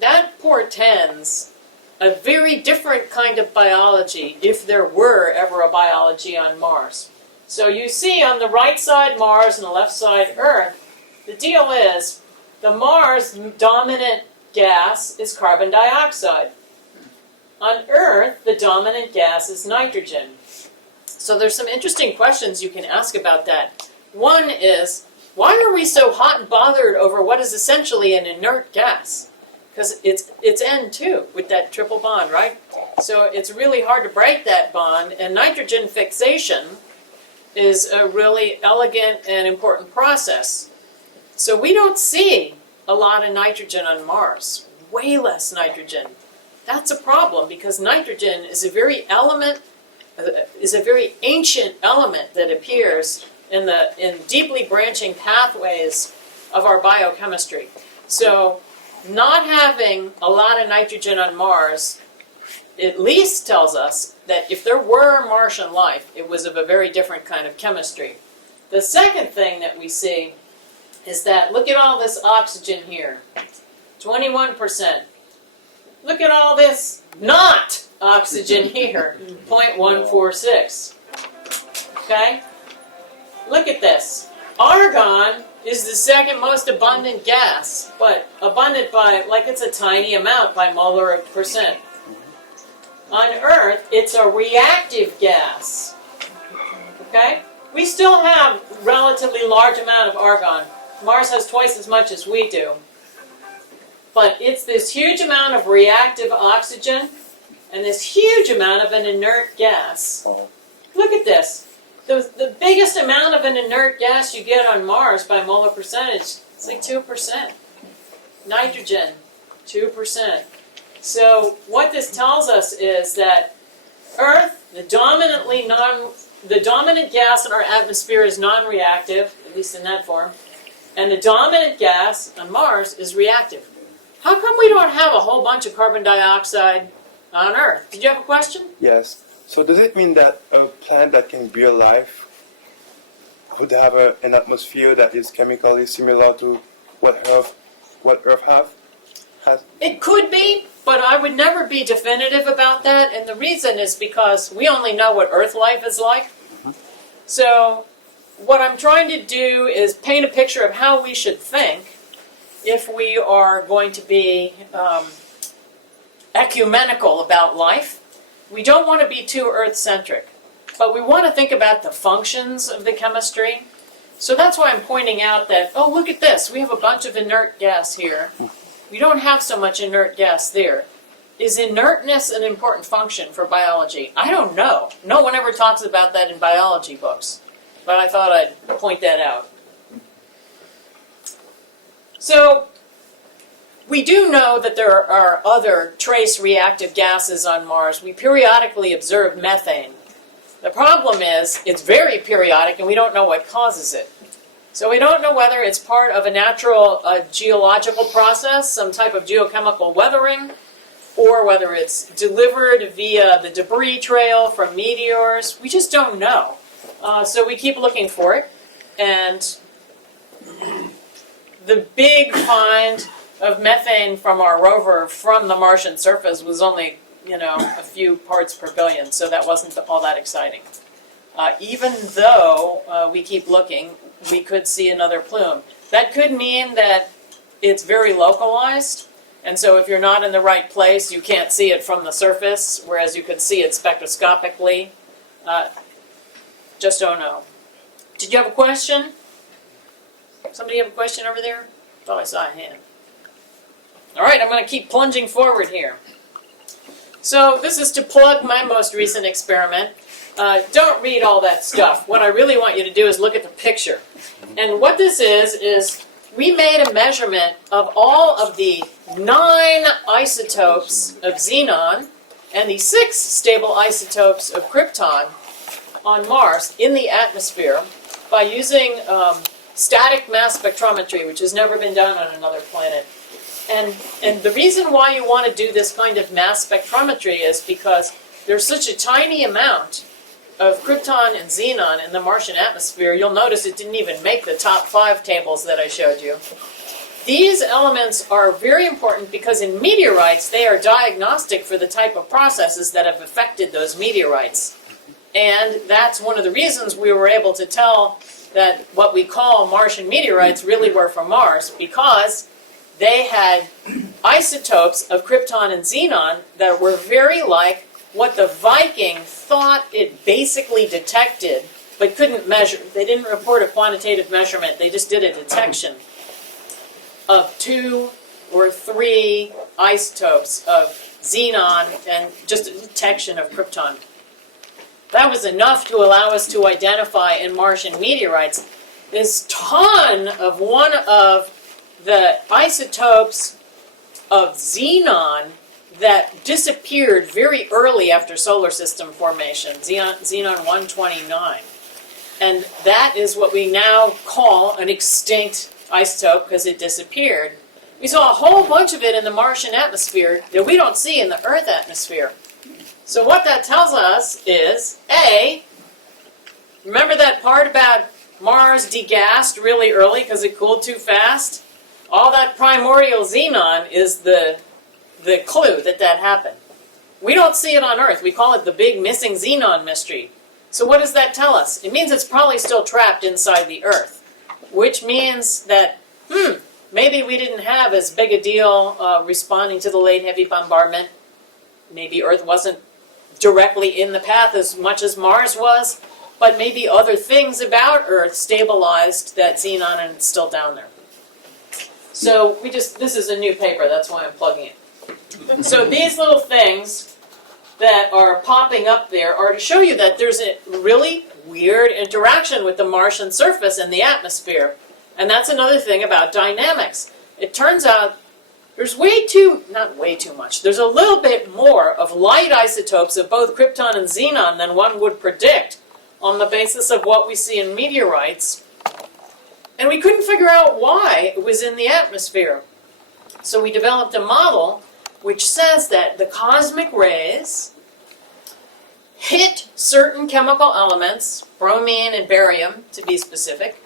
That portends a very different kind of biology if there were ever a biology on Mars. So you see on the right side Mars and the left side Earth, the deal is the Mars dominant gas is carbon dioxide. On Earth, the dominant gas is nitrogen. So there's some interesting questions you can ask about that. One is, why are we so hot and bothered over what is essentially an inert gas? Because it's N2 with that triple bond, right? So it's really hard to break that bond, and nitrogen fixation is a really elegant and important process. So we don't see a lot of nitrogen on Mars, way less nitrogen. That's a problem because nitrogen is a very ancient element that appears in deeply branching pathways of our biochemistry. So not having a lot of nitrogen on Mars at least tells us that if there were Martian life, it was of a very different kind of chemistry. The second thing that we see is that, look at all this oxygen here, 21%. Look at all this not oxygen here, 0.146. Okay? Look at this. Argon is the second most abundant gas, but abundant by, like it's a tiny amount by molar percent. On Earth, it's a reactive gas. Okay? We still have relatively large amount of argon. Mars has twice as much as we do. But it's this huge amount of reactive oxygen and this huge amount of an inert gas. Look at this. The biggest amount of an inert gas you get on Mars by molar percentage is like 2%. Nitrogen, 2%. So what this tells us is that Earth, the dominant gas in our atmosphere is non-reactive, at least in that form, and the dominant gas on Mars is reactive. How come we don't have a whole bunch of carbon dioxide on Earth? Did you have a question? Yes. So does it mean that a plant that can build life would have an atmosphere that is chemically similar to what Earth has? It could be, but I would never be definitive about that, and the reason is because we only know what Earth life is like. So what I'm trying to do is paint a picture of how we should think if we are going to be ecumenical about life. We don't want to be too Earth-centric, but we want to think about the functions of the chemistry. So that's why I'm pointing out that, oh, look at this. We have a bunch of inert gas here. We don't have so much inert gas there. Is inertness an important function for biology? I don't know. No one ever talks about that in biology books, but I thought I'd point that out. So we do know that there are other trace reactive gases on Mars. We periodically observe methane. The problem is it's very periodic and we don't know what causes it. So we don't know whether it's part of a natural geological process, some type of geochemical weathering, or whether it's delivered via the debris trail from meteors. We just don't know. So we keep looking for it. And the big find of methane from our rover from the Martian surface was only, a few parts per billion, so that wasn't all that exciting. Even though we keep looking, we could see another plume. That could mean that it's very localized, and so if you're not in the right place, you can't see it from the surface, whereas you could see it spectroscopically. Just don't know. Did you have a question? Somebody have a question over there? I thought I saw a hand. All right, I'm going to keep plunging forward here. So this is to plug my most recent experiment. Don't read all that stuff. What I really want you to do is look at the picture. And what this is we made a measurement of all of the 9 isotopes of xenon and the 6 stable isotopes of krypton on Mars in the atmosphere by using static mass spectrometry, which has never been done on another planet. And the reason why you want to do this kind of mass spectrometry is because there's such a tiny amount of krypton and xenon in the Martian atmosphere. You'll notice it didn't even make the top 5 tables that I showed you. These elements are very important because in meteorites, they are diagnostic for the type of processes that have affected those meteorites. And that's one of the reasons we were able to tell that what we call Martian meteorites really were from Mars, because they had isotopes of krypton and xenon that were very like what the Viking thought it basically detected, but couldn't measure. They didn't report a quantitative measurement, they just did a detection of 2 or 3 isotopes of xenon and just a detection of krypton. That was enough to allow us to identify in Martian meteorites this ton of one of the isotopes of xenon that disappeared very early after solar system formation, xenon 129. And that is what we now call an extinct isotope because it disappeared. We saw a whole bunch of it in the Martian atmosphere that we don't see in the Earth atmosphere. So what that tells us is, A, remember that part about Mars degassed really early because it cooled too fast? All that primordial xenon is the clue that happened. We don't see it on Earth. We call it the big missing xenon mystery. So what does that tell us? It means it's probably still trapped inside the Earth, which means that, maybe we didn't have as big a deal responding to the late heavy bombardment. Maybe Earth wasn't directly in the path as much as Mars was, but maybe other things about Earth stabilized that xenon and it's still down there. So this is a new paper, that's why I'm plugging it. So these little things that are popping up there are to show you that there's a really weird interaction with the Martian surface and the atmosphere. And that's another thing about dynamics. It turns out there's not way too much, there's a little bit more of light isotopes of both krypton and xenon than one would predict on the basis of what we see in meteorites. And we couldn't figure out why it was in the atmosphere. So we developed a model which says that the cosmic rays hit certain chemical elements, bromine and barium to be specific.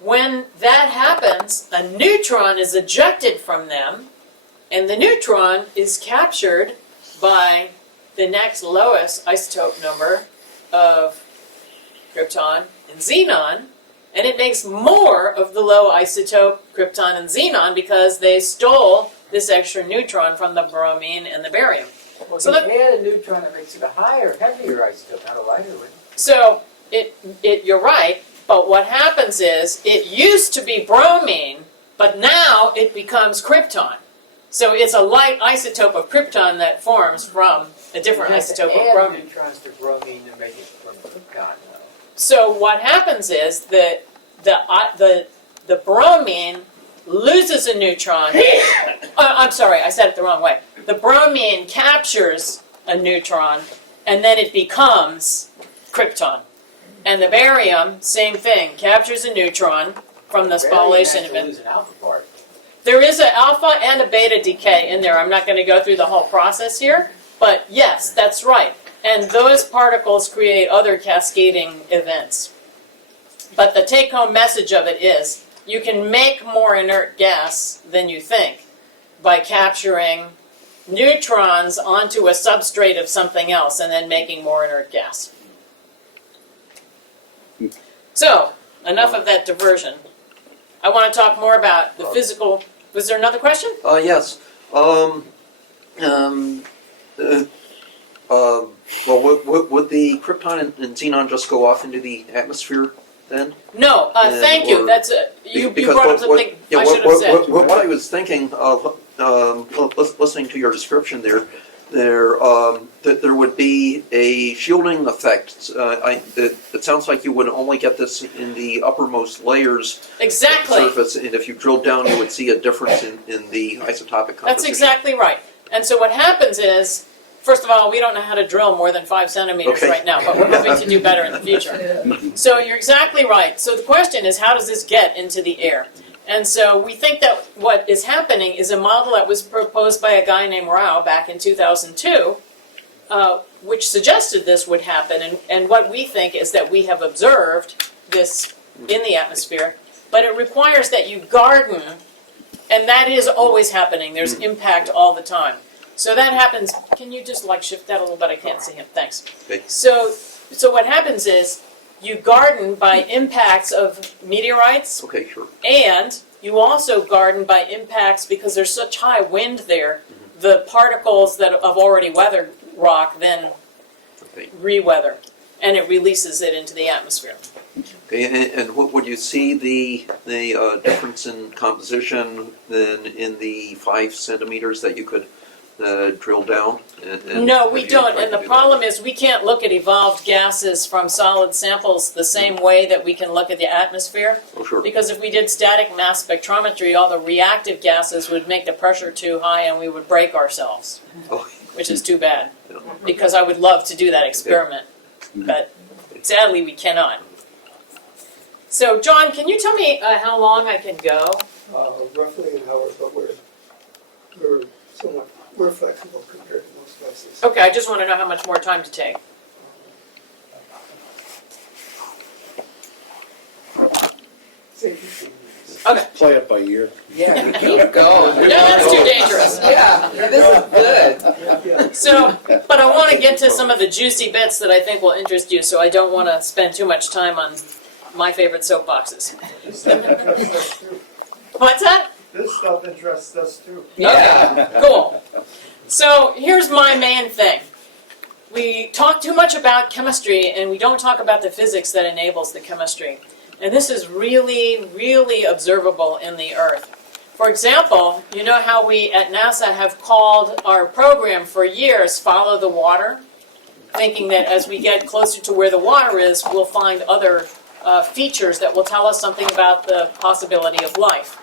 When that happens, a neutron is ejected from them, and the neutron is captured by the next lowest isotope number of krypton and xenon, and it makes more of the low isotope krypton and xenon because they stole this extra neutron from the bromine and the barium. Well, So if you add a neutron, it makes it a higher, heavier isotope, not a lighter one. So you're right, but what happens is it used to be bromine, but now it becomes krypton. So it's a light isotope of krypton that forms from a different isotope of bromine. Add neutrons to bromine to make it from krypton. So what happens is that the bromine loses a neutron. I'm sorry, I said it the wrong way. The bromine captures a neutron, and then it becomes krypton. And the barium, same thing, captures a neutron from the spallation event. Lose an alpha part. There is an alpha and a beta decay in there. I'm not going to go through the whole process here, but yes, that's right. And those particles create other cascading events. But the take-home message of it is, you can make more inert gas than you think by capturing neutrons onto a substrate of something else and then making more inert gas. So, enough of that diversion. I want to talk more about the physical. Was there another question? Yes. Well, would the krypton and xenon just go off into the atmosphere then? No, thank you. That's you brought up something I should have said. What I was thinking, listening to your description there that there would be a shielding effect. It sounds like you would only get this in the uppermost layers Exactly. surface, and if you drilled down, you would see a difference in the isotopic composition. That's exactly right. And so what happens is, first of all, we don't know how to drill more than 5 centimeters Okay. right now, but we're hoping to do better in the future. So you're exactly right. So the question is, how does this get into the air? And so we think that what is happening is a model that was proposed by a guy named Rao back in 2002, which suggested this would happen. And what we think is that we have observed this in the atmosphere, but it requires that you garden, and that is always happening. There's impact all the time. So that happens. Can you just like shift that a little bit? I can't see him. Thanks. Okay. So what happens is you garden by impacts of meteorites, Okay, sure. and you also garden by impacts because there's such high wind there. The particles that have already weathered rock then Okay. re-weather, and it releases it into the atmosphere. Okay, and what would you see the difference in composition then in the 5 centimeters that you could drill down? And No, have we you don't, tried and to the do problem is we can't look at evolved gases from solid samples the same way that we can look at the atmosphere. that? Oh, sure. Because if we did static mass spectrometry, all the reactive gases would make the pressure too high and we would break ourselves, Oh, which is too bad. yeah. Because I would love to do that experiment, but sadly we cannot. So, John, can you tell me how long I can go? Roughly an hour, but we're flexible compared to most places. Okay, I just want to know how much more time to take. Say 15 minutes. Okay. Play it by ear. Yeah, keep going. No, that's too dangerous. Yeah, this is good. Yeah. So, but I want to get to some of the juicy bits that I think will interest you, so I don't want to spend too much time on my favorite soapboxes. This stuff interests us too. What's that? This stuff interests us too. Yeah. Cool. So here's my main thing. We talk too much about chemistry and we don't talk about the physics that enables the chemistry. And this is really, really observable in the Earth. For example, you know how we at NASA have called our program for years Follow the Water, thinking that as we get closer to where the water is, we'll find other features that will tell us something about the possibility of life.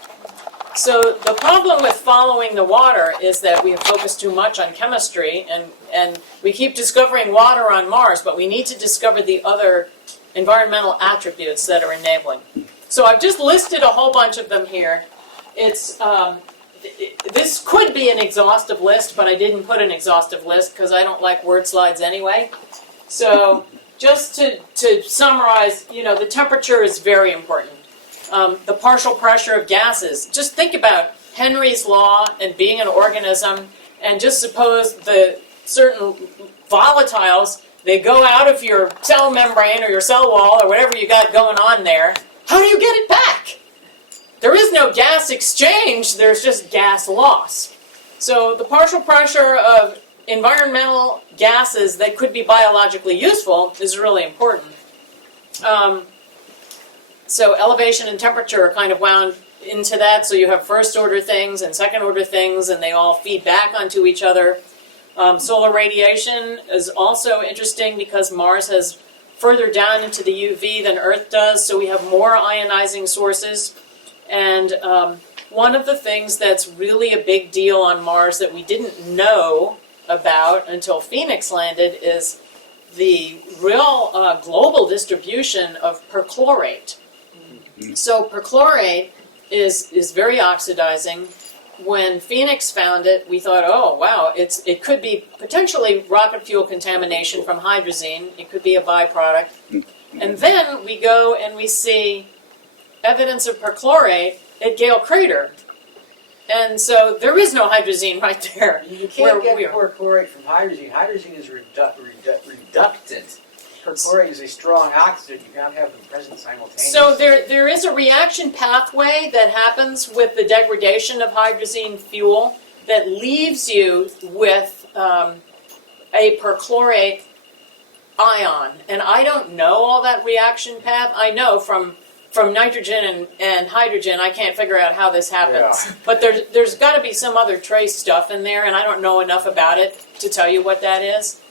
So the problem with following the water is that we have focused too much on chemistry, and we keep discovering water on Mars, but we need to discover the other environmental attributes that are enabling. So I've just listed a whole bunch of them here. It's this could be an exhaustive list, but I didn't put an exhaustive list because I don't like word slides anyway. So just to summarize, you know, the temperature is very important. The partial pressure of gases. Just think about Henry's law and being an organism, and just suppose the certain volatiles, they go out of your cell membrane or your cell wall or whatever you got going on there. How do you get it back? There is no gas exchange, there's just gas loss. So the partial pressure of environmental gases that could be biologically useful is really important. So elevation and temperature are kind of wound into that, so you have first order things and second order things, and they all feed back onto each other. Solar radiation is also interesting because Mars has further down into the UV than Earth does, so we have more ionizing sources. And one of the things that's really a big deal on Mars that we didn't know about until Phoenix landed is the real global distribution of perchlorate. So perchlorate is very oxidizing. When Phoenix found it, we thought, oh wow, it could be potentially rocket fuel contamination from hydrazine. It could be a byproduct. And then we go and we see evidence of perchlorate at Gale Crater. And so there is no hydrazine right there. You can't where we get are. perchlorate from hydrazine. Hydrazine is reductant. Perchlorate is a strong oxidant. You cannot have them present simultaneously. So there is a reaction pathway that happens with the degradation of hydrazine fuel that leaves you with a perchlorate ion. And I don't know all that reaction path. I know from nitrogen and hydrogen, I can't figure out how this happens. Yeah. But there's got to be some other trace stuff in there, and I don't know enough about it to tell you what that is.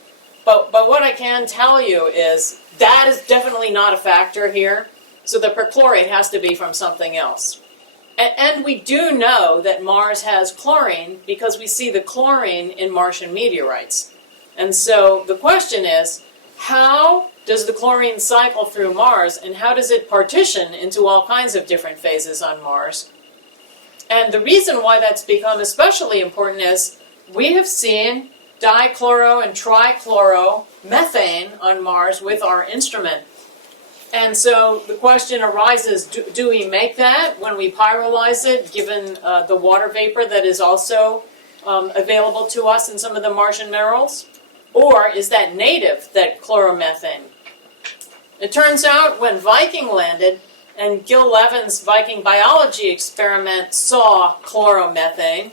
But what I can tell you is that is definitely not a factor here. So the perchlorate has to be from something else. And we do know that Mars has chlorine because we see the chlorine in Martian meteorites. And so the question is, how does the chlorine cycle through Mars, and how does it partition into all kinds of different phases on Mars? And the reason why that's become especially important is we have seen dichloro and trichloromethane on Mars with our instrument. And so the question arises, do we make that when we pyrolyze it, given the water vapor that is also available to us in some of the Martian minerals? Or is that native, that chloromethane? It turns out when Viking landed, and Gil Levin's Viking biology experiment saw chloromethane,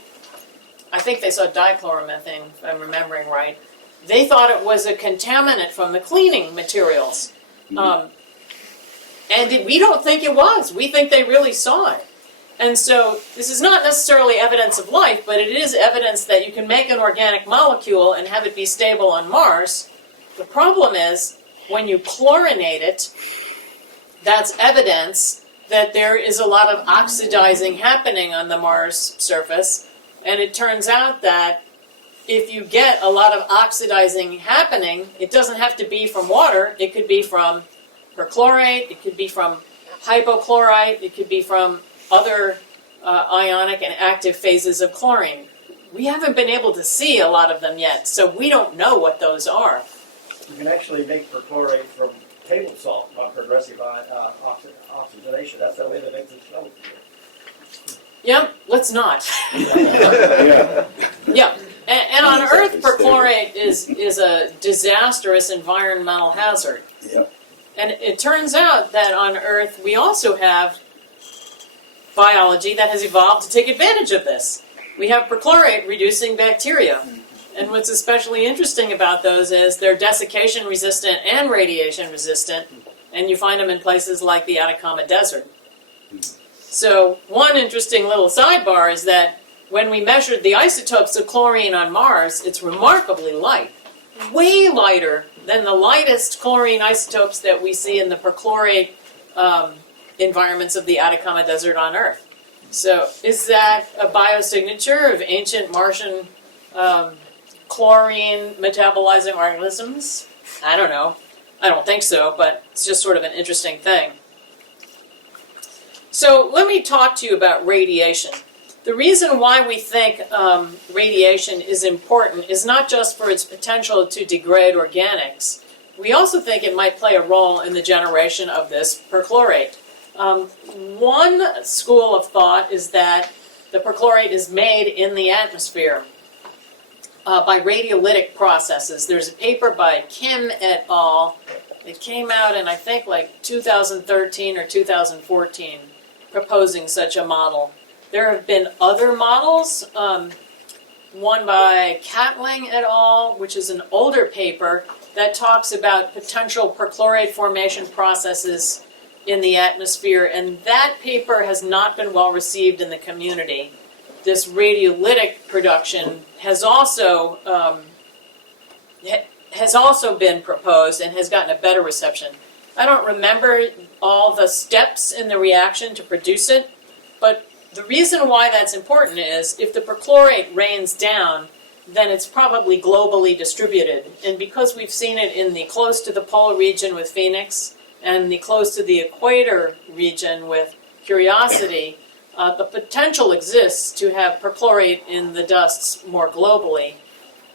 I think they saw dichloromethane, if I'm remembering right, they thought it was a contaminant from the cleaning materials. We don't think it was. We think they really saw it. And so this is not necessarily evidence of life, but it is evidence that you can make an organic molecule and have it be stable on Mars. The problem is, when you chlorinate it, that's evidence that there is a lot of oxidizing happening on the Mars surface. And it turns out that if you get a lot of oxidizing happening, it doesn't have to be from water. It could be from perchlorate, it could be from hypochlorite, it could be from other ionic and active phases of chlorine. We haven't been able to see a lot of them yet, so we don't know what those are. You can actually make perchlorate from table salt by progressive oxidation. That's the way that makes it snow. Yep, let's not. Yeah. Yeah, and on Earth, perchlorate is a disastrous environmental hazard. Yep. And it turns out that on Earth, we also have biology that has evolved to take advantage of this. We have perchlorate reducing bacteria. And what's especially interesting about those is they're desiccation resistant and radiation resistant, and you find them in places like the Atacama Desert. So one interesting little sidebar is that when we measured the isotopes of chlorine on Mars, it's remarkably light, way lighter than the lightest chlorine isotopes that we see in the perchlorate environments of the Atacama Desert on Earth. So is that a biosignature of ancient Martian chlorine metabolizing organisms? I don't know. I don't think so, but it's just sort of an interesting thing. So let me talk to you about radiation. The reason why we think radiation is important is not just for its potential to degrade organics. We also think it might play a role in the generation of this perchlorate. One school of thought is that the perchlorate is made in the atmosphere by radiolytic processes. There's a paper by Kim et al. It came out in, I think, like 2013 or 2014, proposing such a model. There have been other models, one by Catling et al., which is an older paper that talks about potential perchlorate formation processes in the atmosphere, and that paper has not been well received in the community. This radiolytic production has also been proposed and has gotten a better reception. I don't remember all the steps in the reaction to produce it, but the reason why that's important is if the perchlorate rains down, then it's probably globally distributed. And because we've seen it in the close to the pole region with Phoenix and the close to the equator region with Curiosity, the potential exists to have perchlorate in the dusts more globally.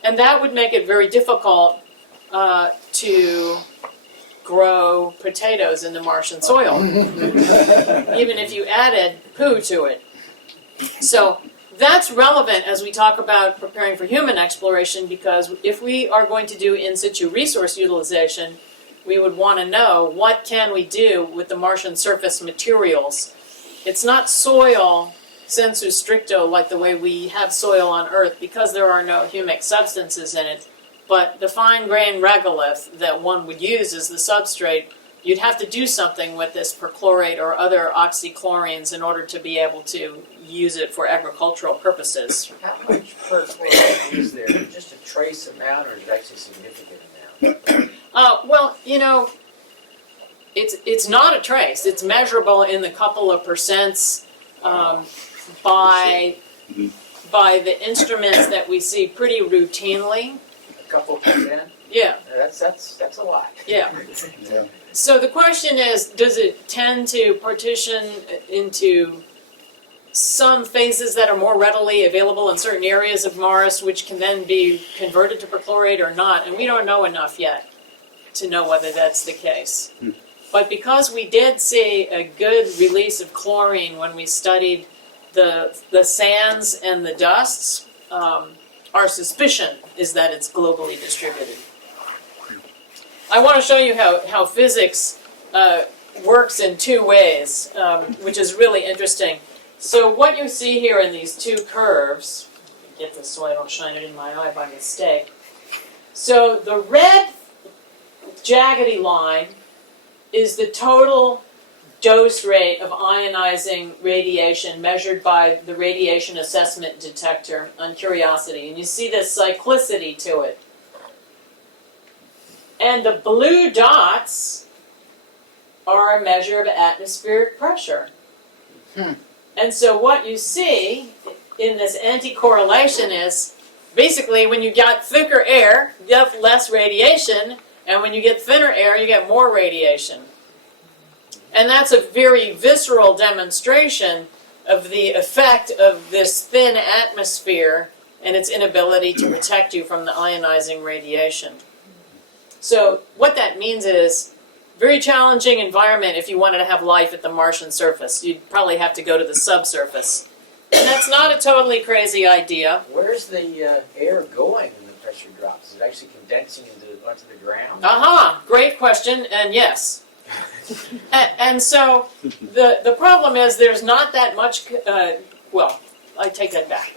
And that would make it very difficult to grow potatoes in the Martian soil, even if you added poo to it. So that's relevant as we talk about preparing for human exploration, because if we are going to do in situ resource utilization, we would want to know what can we do with the Martian surface materials. It's not soil sensu stricto like the way we have soil on Earth, because there are no humic substances in it. But the fine-grained regolith that one would use as the substrate, you'd have to do something with this perchlorate or other oxychlorines in order to be able to use it for agricultural purposes. How much perchlorate is there? Just a trace amount, or is it actually a significant amount? Well, you know, it's not a trace. It's measurable in the couple of percents by the instruments that we see pretty routinely. A couple percent? Yeah. That's a lot. Yeah. So the question is, does it tend to partition into some phases that are more readily available in certain areas of Mars, which can then be converted to perchlorate or not, and we don't know enough yet to know whether that's the case. But because we did see a good release of chlorine when we studied the sands and the dusts, our suspicion is that it's globally distributed. I want to show you how physics works in two ways, which is really interesting. So what you see here in these two curves, get this so I don't shine it in my eye by mistake. So the red jaggedy line is the total dose rate of ionizing radiation measured by the radiation assessment detector on Curiosity. And you see this cyclicity to it. And the blue dots are a measure of atmospheric pressure. And so what you see in this anti-correlation is basically when you got thicker air, you get less radiation, and when you get thinner air, you get more radiation. And that's a very visceral demonstration of the effect of this thin atmosphere and its inability to protect you from the ionizing radiation. So what that means is very challenging environment if you wanted to have life at the Martian surface. You'd probably have to go to the subsurface. And that's not a totally crazy idea. Where's the air going when the pressure drops? Is it actually condensing onto the ground? Aha, great question, and yes. And so the problem is there's not that much, well, I take that back.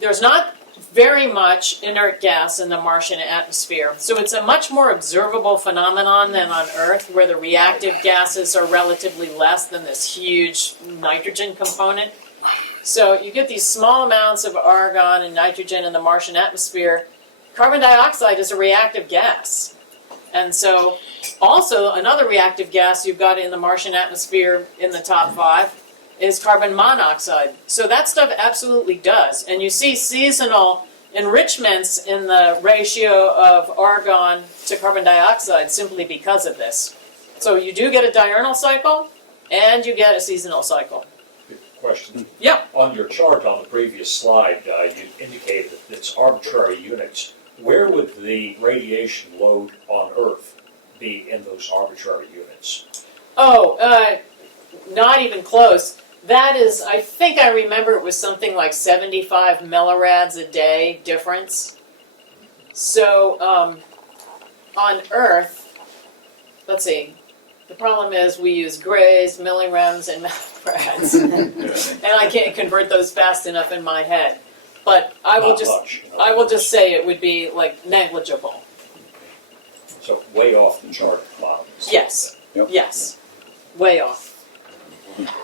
There's not very much inert gas in the Martian atmosphere. So it's a much more observable phenomenon than on Earth, where the reactive gases are relatively less than this huge nitrogen component. So you get these small amounts of argon and nitrogen in the Martian atmosphere. Carbon dioxide is a reactive gas. And so also another reactive gas you've got in the Martian atmosphere in the top 5 is carbon monoxide. So that stuff absolutely does. And you see seasonal enrichments in the ratio of argon to carbon dioxide simply because of this. So you do get a diurnal cycle and you get a seasonal cycle. Question. Yeah. On your chart on the previous slide, you indicated that it's arbitrary units. Where would the radiation load on Earth be in those arbitrary units? Oh, not even close. That is, I think I remember it was something like 75 millirads a day difference. So on Earth, let's see, the problem is we use grays, millirems, and millirads. And I can't convert those fast enough in my head. But I will just say it would be like negligible. So way off the chart at the bottom. Yes, Yep. yes, way off.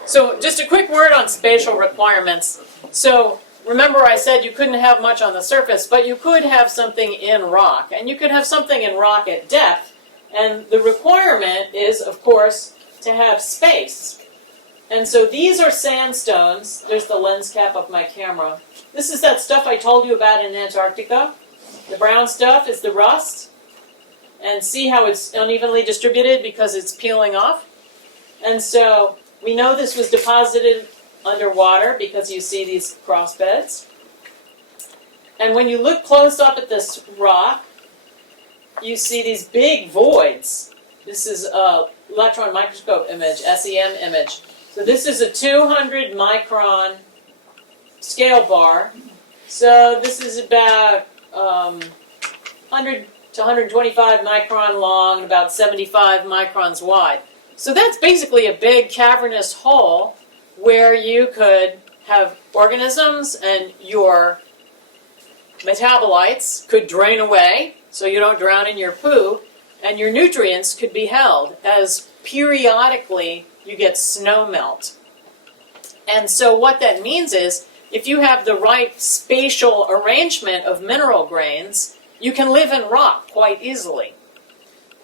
So just a quick word on spatial requirements. So remember I said you couldn't have much on the surface, but you could have something in rock. And you could have something in rock at depth. And the requirement is, of course, to have space. And so these are sandstones. There's the lens cap of my camera. This is that stuff I told you about in Antarctica. The brown stuff is the rust. And see how it's unevenly distributed because it's peeling off? And so we know this was deposited underwater because you see these cross beds. And when you look close up at this rock, you see these big voids. This is an electron microscope image, SEM image. So this is a 200 micron scale bar. So this is about 100 to 125 micron long and about 75 microns wide. So that's basically a big cavernous hole where you could have organisms and your metabolites could drain away so you don't drown in your poo, and your nutrients could be held as periodically you get snow melt. And so what that means is if you have the right spatial arrangement of mineral grains, you can live in rock quite easily.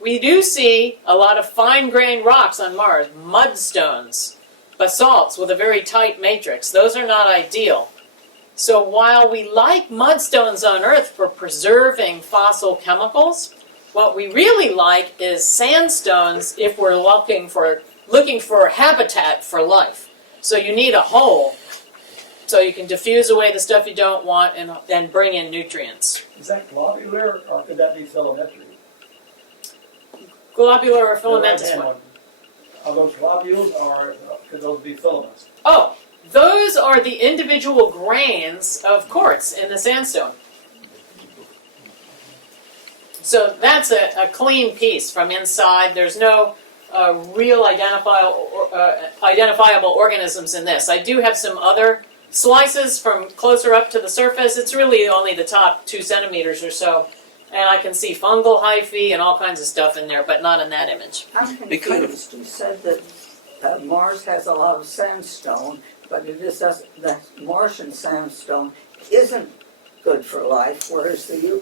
We do see a lot of fine-grained rocks on Mars, mudstones, basalts with a very tight matrix. Those are not ideal. So while we like mudstones on Earth for preserving fossil chemicals, what we really like is sandstones if we're looking for habitat for life. So you need a hole so you can diffuse away the stuff you don't want and bring in nutrients. Is that globular or could that be filamentary? Globular or The filamentous right-hand one? one. Are those globules or could those be filaments? Oh, those are the individual grains of quartz in the sandstone. So that's a clean piece from inside. There's no real identifiable organisms in this. I do have some other slices from closer up to the surface. It's really only the top 2 centimeters or so. And I can see fungal hyphae and all kinds of stuff in there, but not in that image. I'm It kind of- confused. You said that Mars has a lot of sandstone, but that Martian sandstone isn't good for life, whereas the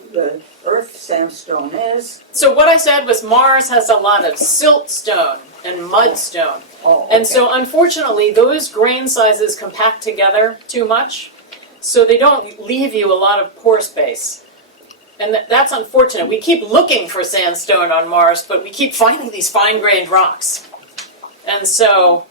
Earth sandstone is. So what I said was Mars has a lot of siltstone and mudstone. Oh, And so unfortunately, those grain sizes compact together too much, so they don't leave you a lot of pore space. And that's unfortunate. We keep looking for sandstone on Mars, but we keep finding these fine-grained rocks. And so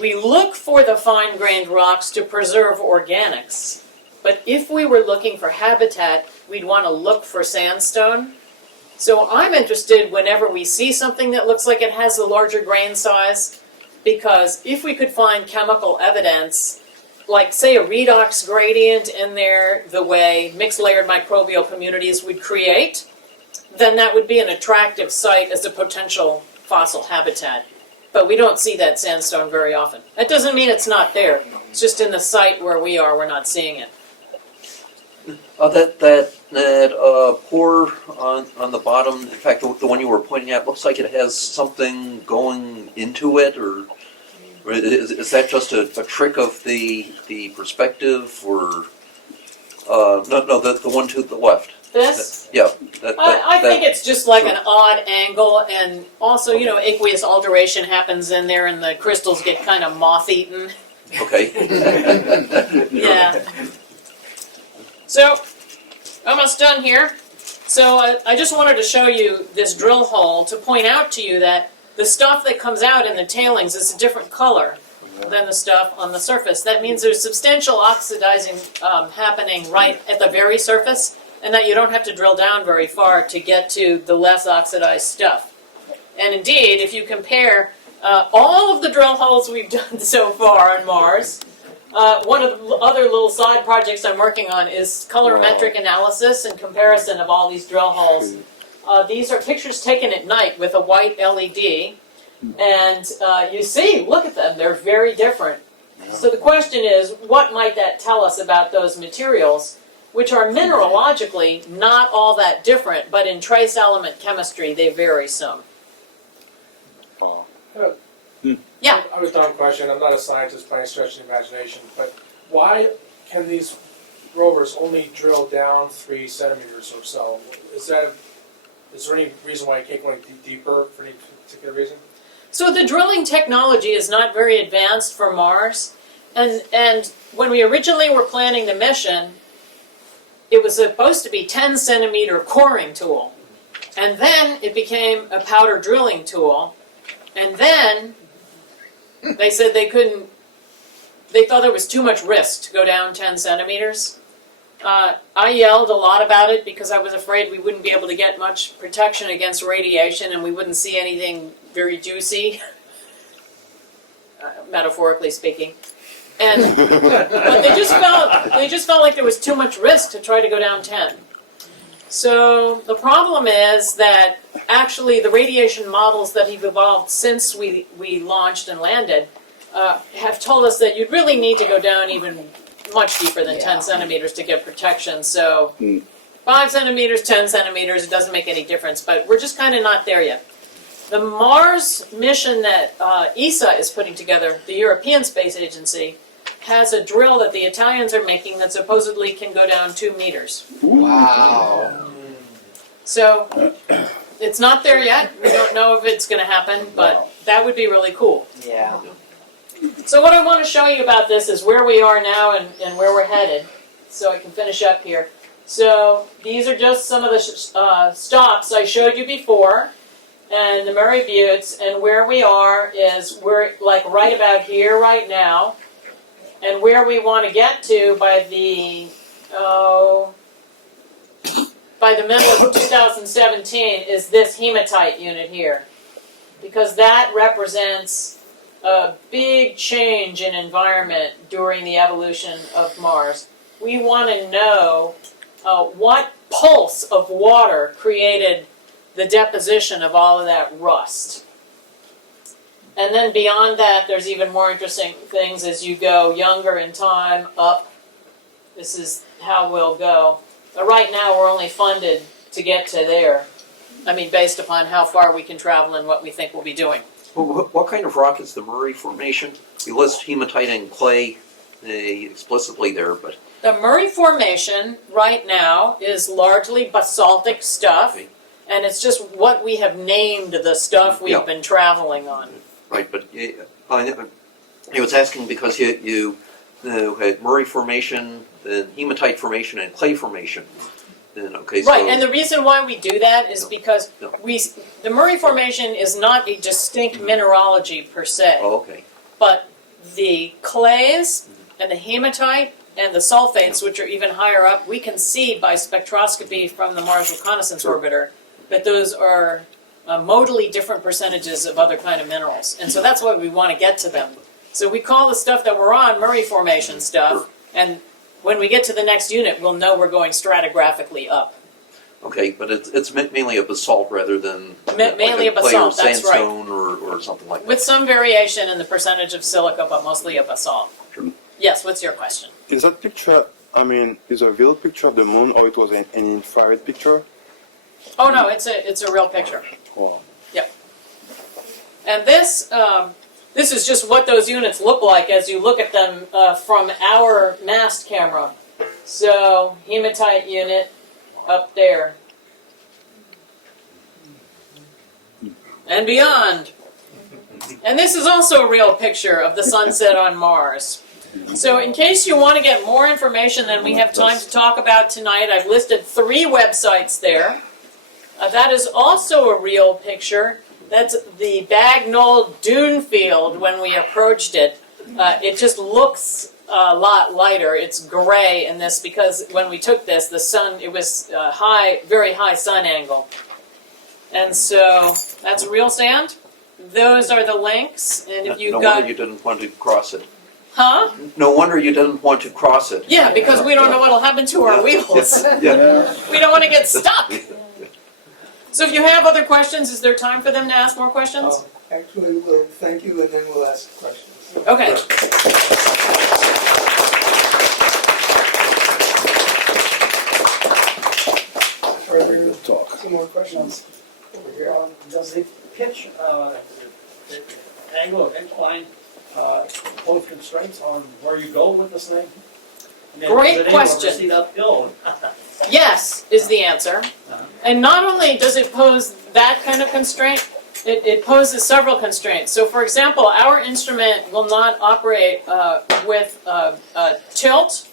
we look for the fine-grained rocks to preserve organics. But if we were looking for habitat, we'd want to look for sandstone. So I'm interested whenever we see something that looks like it has a larger grain size, because if we could find chemical evidence, like say a redox gradient in there, the way mixed layered microbial communities would create, then that would be an attractive site as a potential fossil habitat. But we don't see that sandstone very often. That doesn't mean it's not there. It's just in the site where we are, we're not seeing it. That pore on the bottom, in fact, the one you were pointing at, looks like it has something going into it, or is that just a trick of the perspective, or no, the one to the left? This? Yeah. I think it's just like an odd angle, and also, aqueous alteration happens in there, and the crystals get kind of moth-eaten. Okay. Yeah. So, almost done here. So I just wanted to show you this drill hole to point out to you that the stuff that comes out in the tailings is a different color than the stuff on the surface. That means there's substantial oxidizing happening right at the very surface, and that you don't have to drill down very far to get to the less oxidized stuff. And indeed, if you compare all of the drill holes we've done so far on Mars, one of the other little side projects I'm working on is colorimetric analysis and comparison of all these drill holes. These are pictures taken at night with a white LED, and you see, look at them, they're very different. So the question is, what might that tell us about those materials, which are mineralogically not all that different, but in trace element chemistry they vary some. Yeah. I was a dumb question. I'm not a scientist by any stretch of the imagination, but why can these rovers only drill down 3 centimeters or so? Is there any reason why it can't go any deeper for any particular reason? So the drilling technology is not very advanced for Mars, and when we originally were planning the mission, it was supposed to be 10 centimeter coring tool, and then it became a powder drilling tool, and then they said they thought there was too much risk to go down 10 centimeters. I yelled a lot about it because I was afraid we wouldn't be able to get much protection against radiation and we wouldn't see anything very juicy, metaphorically speaking. But they just felt like there was too much risk to try to go down 10. So the problem is that actually the radiation models that have evolved since we launched and landed have told us that you'd really need to go down even much deeper than 10 centimeters to get protection. So 5 centimeters, 10 centimeters, it doesn't make any difference, but we're just kind of not there yet. The Mars mission that ESA is putting together, the European Space Agency, has a drill that the Italians are making that supposedly can go down 2 meters. Wow. So it's not there yet. We don't know if it's going to happen, but that would be really cool. Yeah. So what I want to show you about this is where we are now and where we're headed, so I can finish up here. So these are just some of the stops I showed you before, and the Murray Buttes, and where we are is we're like right about here right now, and where we want to get to by the middle of 2017 is this hematite unit here, because that represents a big change in environment during the evolution of Mars. We want to know what pulse of water created the deposition of all of that rust. And then beyond that, there's even more interesting things as you go younger in time, up. This is how we'll go. But right now, we're only funded to get to there. I mean, based upon how far we can travel and what we think we'll be doing. Well, what kind of rock is the Murray Formation? We list hematite and clay explicitly there, but The Murray Formation right now is largely basaltic stuff, Okay. and it's just what we have named the stuff we've Yeah. been traveling on. right. But I was asking because you had Murray Formation, then hematite formation, and clay formation. Then okay, so Right, and the reason why we do that is No. because No. the Murray Formation is not a distinct mineralogy per se, oh, okay. but the clays and the hematite and the sulfates, which are even higher up, we can see by spectroscopy from the Mars Reconnaissance Sure. Orbiter that those are modally different percentages of other kind of minerals. And so that's why we want to get to them. So we call the stuff that we're on Murray Formation stuff, Sure. and when we get to the next unit, we'll know we're going stratigraphically up. Okay, but it's mainly a basalt rather than Mainly like a clay basalt, or that's right. sandstone or something like that. With some variation in the percentage of silica, but mostly a basalt. Sure. Yes, what's your question? Is that picture, I mean, is a real picture of the moon or it was an infrared picture? Oh no, it's a real picture. Or And this is just what those units look like as you look at them from our mast camera. So hematite unit up there. And beyond. And this is also a real picture of the sunset on Mars. So in case you want to get more information than we have time to talk about tonight, I've listed 3 websites there. That is also a real picture. That's the Bagnall Dune Field when we approached it. It just looks a lot lighter. It's gray in this because when we took this, the sun, it was very high sun angle. And so that's real sand. Those are the links. And if you've no got... wonder you didn't want to cross it. Huh? No wonder you didn't want to cross it. Yeah, because we don't know what'll happen to our wheels. Yeah. We don't want to get stuck. So if you have other questions, is there time for them to ask more questions? Actually, we'll thank you and then we'll ask questions. Okay. Are there some more questions over here? Does the pitch, the angle of incline, pose constraints on where you go with this thing? I mean, Great is it able to question. proceed uphill? Yes is the answer. And not only does it pose that kind of constraint, it poses several constraints. So for example, our instrument will not operate with a tilt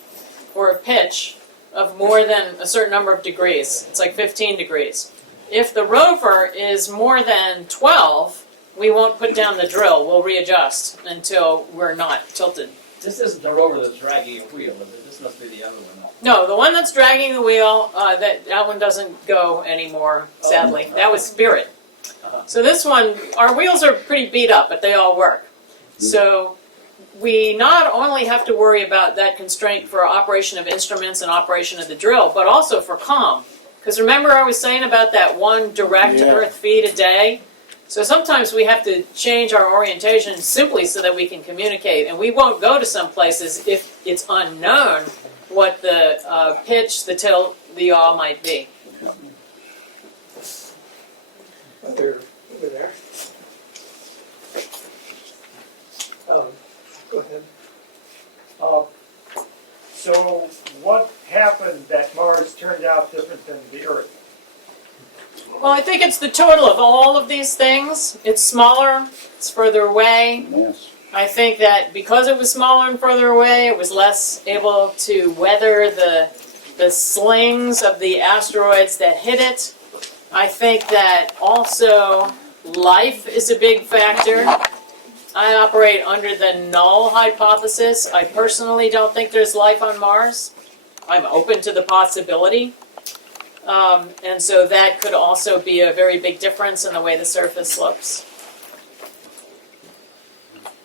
or a pitch of more than a certain number of degrees. It's like 15 degrees. If the rover is more than 12, we won't put down the drill. We'll readjust until we're not tilted. This isn't the rover that's dragging a wheel, is it? This must be the other one. No, the one that's dragging the wheel, that one doesn't go anymore, sadly. That was Spirit. So this one, our wheels are pretty beat up, but they all work. So we not only have to worry about that constraint for operation of instruments and operation of the drill, but also for comm. Because remember I was saying about that one direct Earth feed a day? So sometimes we have to change our orientation simply so that we can communicate. And we won't go to some places if it's unknown what the pitch, the tilt, the yaw might be. Over there. Go ahead. So what happened that Mars turned out different than the Earth? Well, I think it's the total of all of these things. It's smaller, it's further away. yes. I think that because it was smaller and further away, it was less able to weather the slings of the asteroids that hit it. I think that also life is a big factor. I operate under the null hypothesis. I personally don't think there's life on Mars. I'm open to the possibility. And so that could also be a very big difference in the way the surface looks.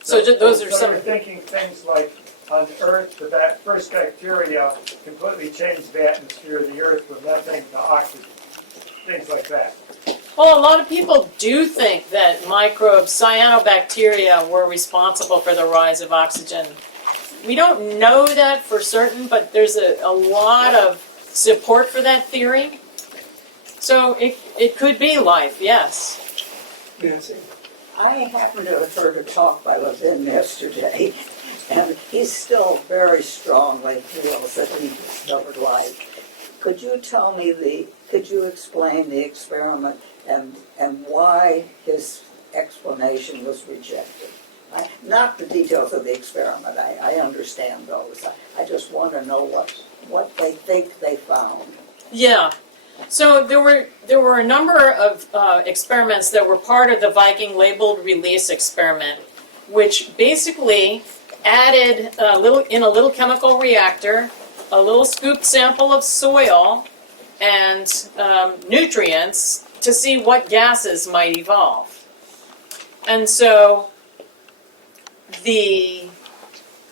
So those are So some. you're thinking things like on Earth, that first bacteria completely changed the atmosphere of the Earth from methane to oxygen, things like that. Well, a lot of people do think that microbes, cyanobacteria, were responsible for the rise of oxygen. We don't know that for certain, but there's a lot of support for that theory. So it could be life, yes. Nancy? I happened to have heard a talk by Levin yesterday, and he still very strongly feels that he discovered life. Could you tell me could you explain the experiment and why his explanation was rejected? Not the details of the experiment, I understand those. I just want to know what they think they found. Yeah. So there were a number of experiments that were part of the Viking labeled release experiment, which basically added in a little chemical reactor a little scoop sample of soil and nutrients to see what gases might evolve. And so the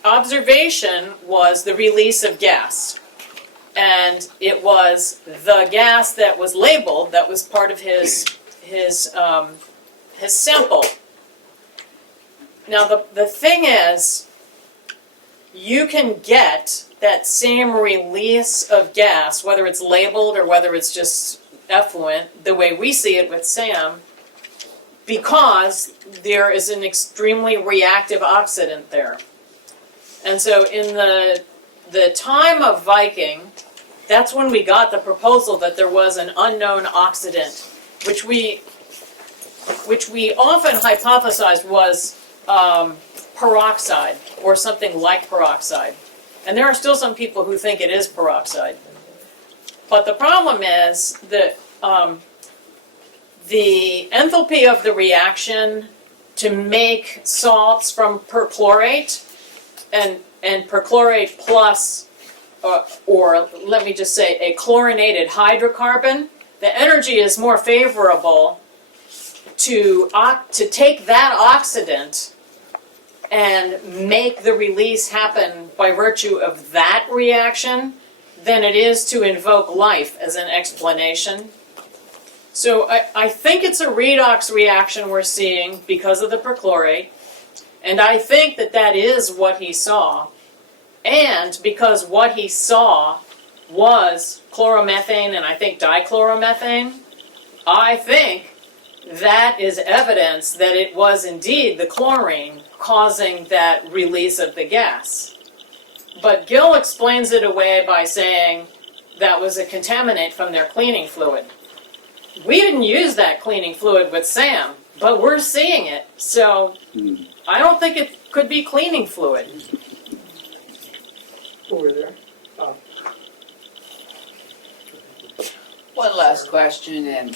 observation was the release of gas. And it was the gas that was labeled that was part of his sample. Now the thing is, you can get that same release of gas, whether it's labeled or whether it's just effluent, the way we see it with SAM, because there is an extremely reactive oxidant there. And so in the time of Viking, that's when we got the proposal that there was an unknown oxidant, which we often hypothesized was peroxide or something like peroxide. And there are still some people who think it is peroxide. But the problem is that the enthalpy of the reaction to make salts from perchlorate and perchlorate plus, or let me just say a chlorinated hydrocarbon, the energy is more favorable to take that oxidant and make the release happen by virtue of that reaction than it is to invoke life as an explanation. So I think it's a redox reaction we're seeing because of the perchlorate, and I think that is what he saw. And because what he saw was chloromethane and I think dichloromethane, I think that is evidence that it was indeed the chlorine causing that release of the gas. But Gill explains it away by saying that was a contaminant from their cleaning fluid. We didn't use that cleaning fluid with SAM, but we're seeing it. So I don't think it could be cleaning fluid. Over there. One last question, and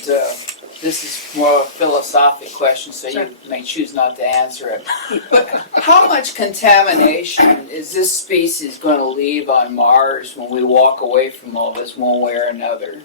this is more a philosophic question, so you may choose not to answer it. But how much contamination is this species going to leave on Mars when we walk away from all this one way or another?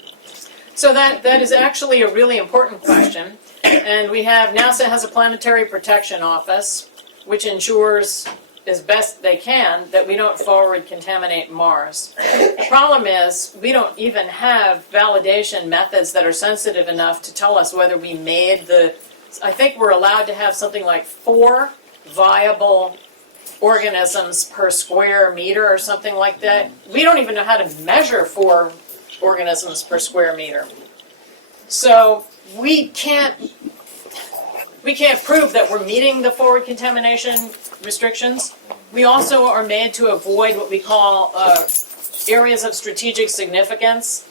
So that is actually a really important question. And NASA has a planetary protection office, which ensures as best they can that we don't forward contaminate Mars. The problem is we don't even have validation methods that are sensitive enough to tell us whether we made I think we're allowed to have something like 4 viable organisms per square meter or something like that. We don't even know how to measure 4 organisms per square meter. So we can't prove that we're meeting the forward contamination restrictions. We also are made to avoid what we call areas of strategic significance,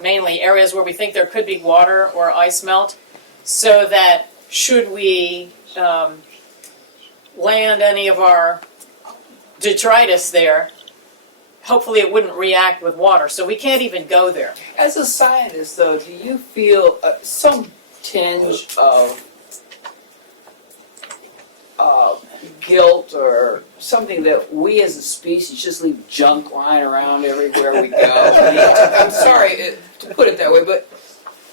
mainly areas where we think there could be water or ice melt, so that should we land any of our detritus there, hopefully it wouldn't react with water. So we can't even go there. As a scientist, though, do you feel some tinge of guilt or something that we as a species just leave junk lying around everywhere we go. I mean, I'm sorry to put it that way, but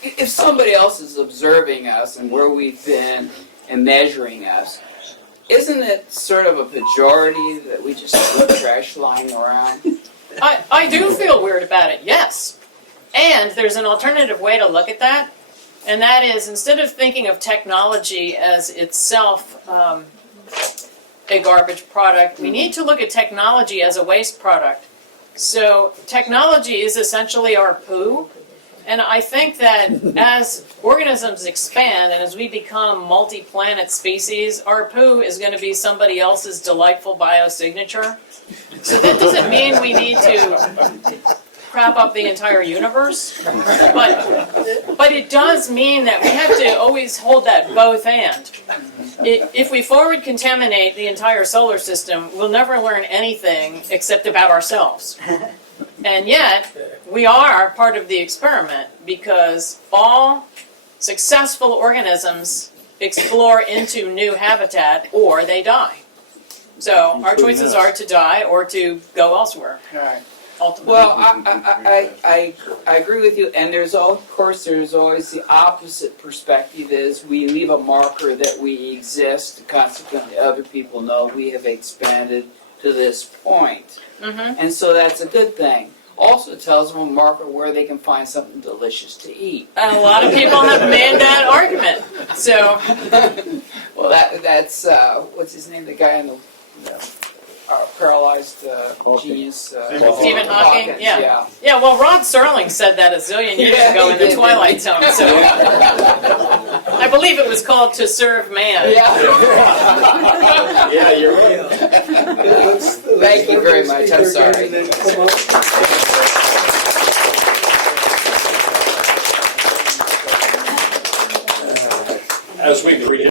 if somebody else is observing us and where we've been and measuring us, isn't it sort of a pejorative that we just leave trash lying around? I do feel weird about it, yes. And there's an alternative way to look at that, and that is instead of thinking of technology as itself a garbage product, we need to look at technology as a waste product. So technology is essentially our poo, and I think that as organisms expand and as we become multi-planet species, our poo is going to be somebody else's delightful biosignature. So that doesn't mean we need to crap up the entire universe, but it does mean that we have to always hold that both and. If we forward contaminate the entire solar system, we'll never learn anything except about ourselves. And yet, we are part of the experiment because all successful organisms explore into new habitat or they die. So our choices are to die or to go elsewhere. Right. Ultimately. Well, I agree with you, and there's always the opposite perspective is we leave a marker that we exist, consequently other people know we have expanded to this point. Mm-hmm. And so that's a good thing. Also tells them a marker where they can find something delicious to eat. And a lot of people have made that argument. So, Well, that's what's his name? The guy in the paralyzed genius. Stephen Hawking? Hawkins, Yeah. Yeah, well, Rod Serling said that a zillion years ago in The Twilight Zone. So, I believe it was called To Serve Man. Yeah. Yeah, you're right. Thank you very much. I'm sorry. As we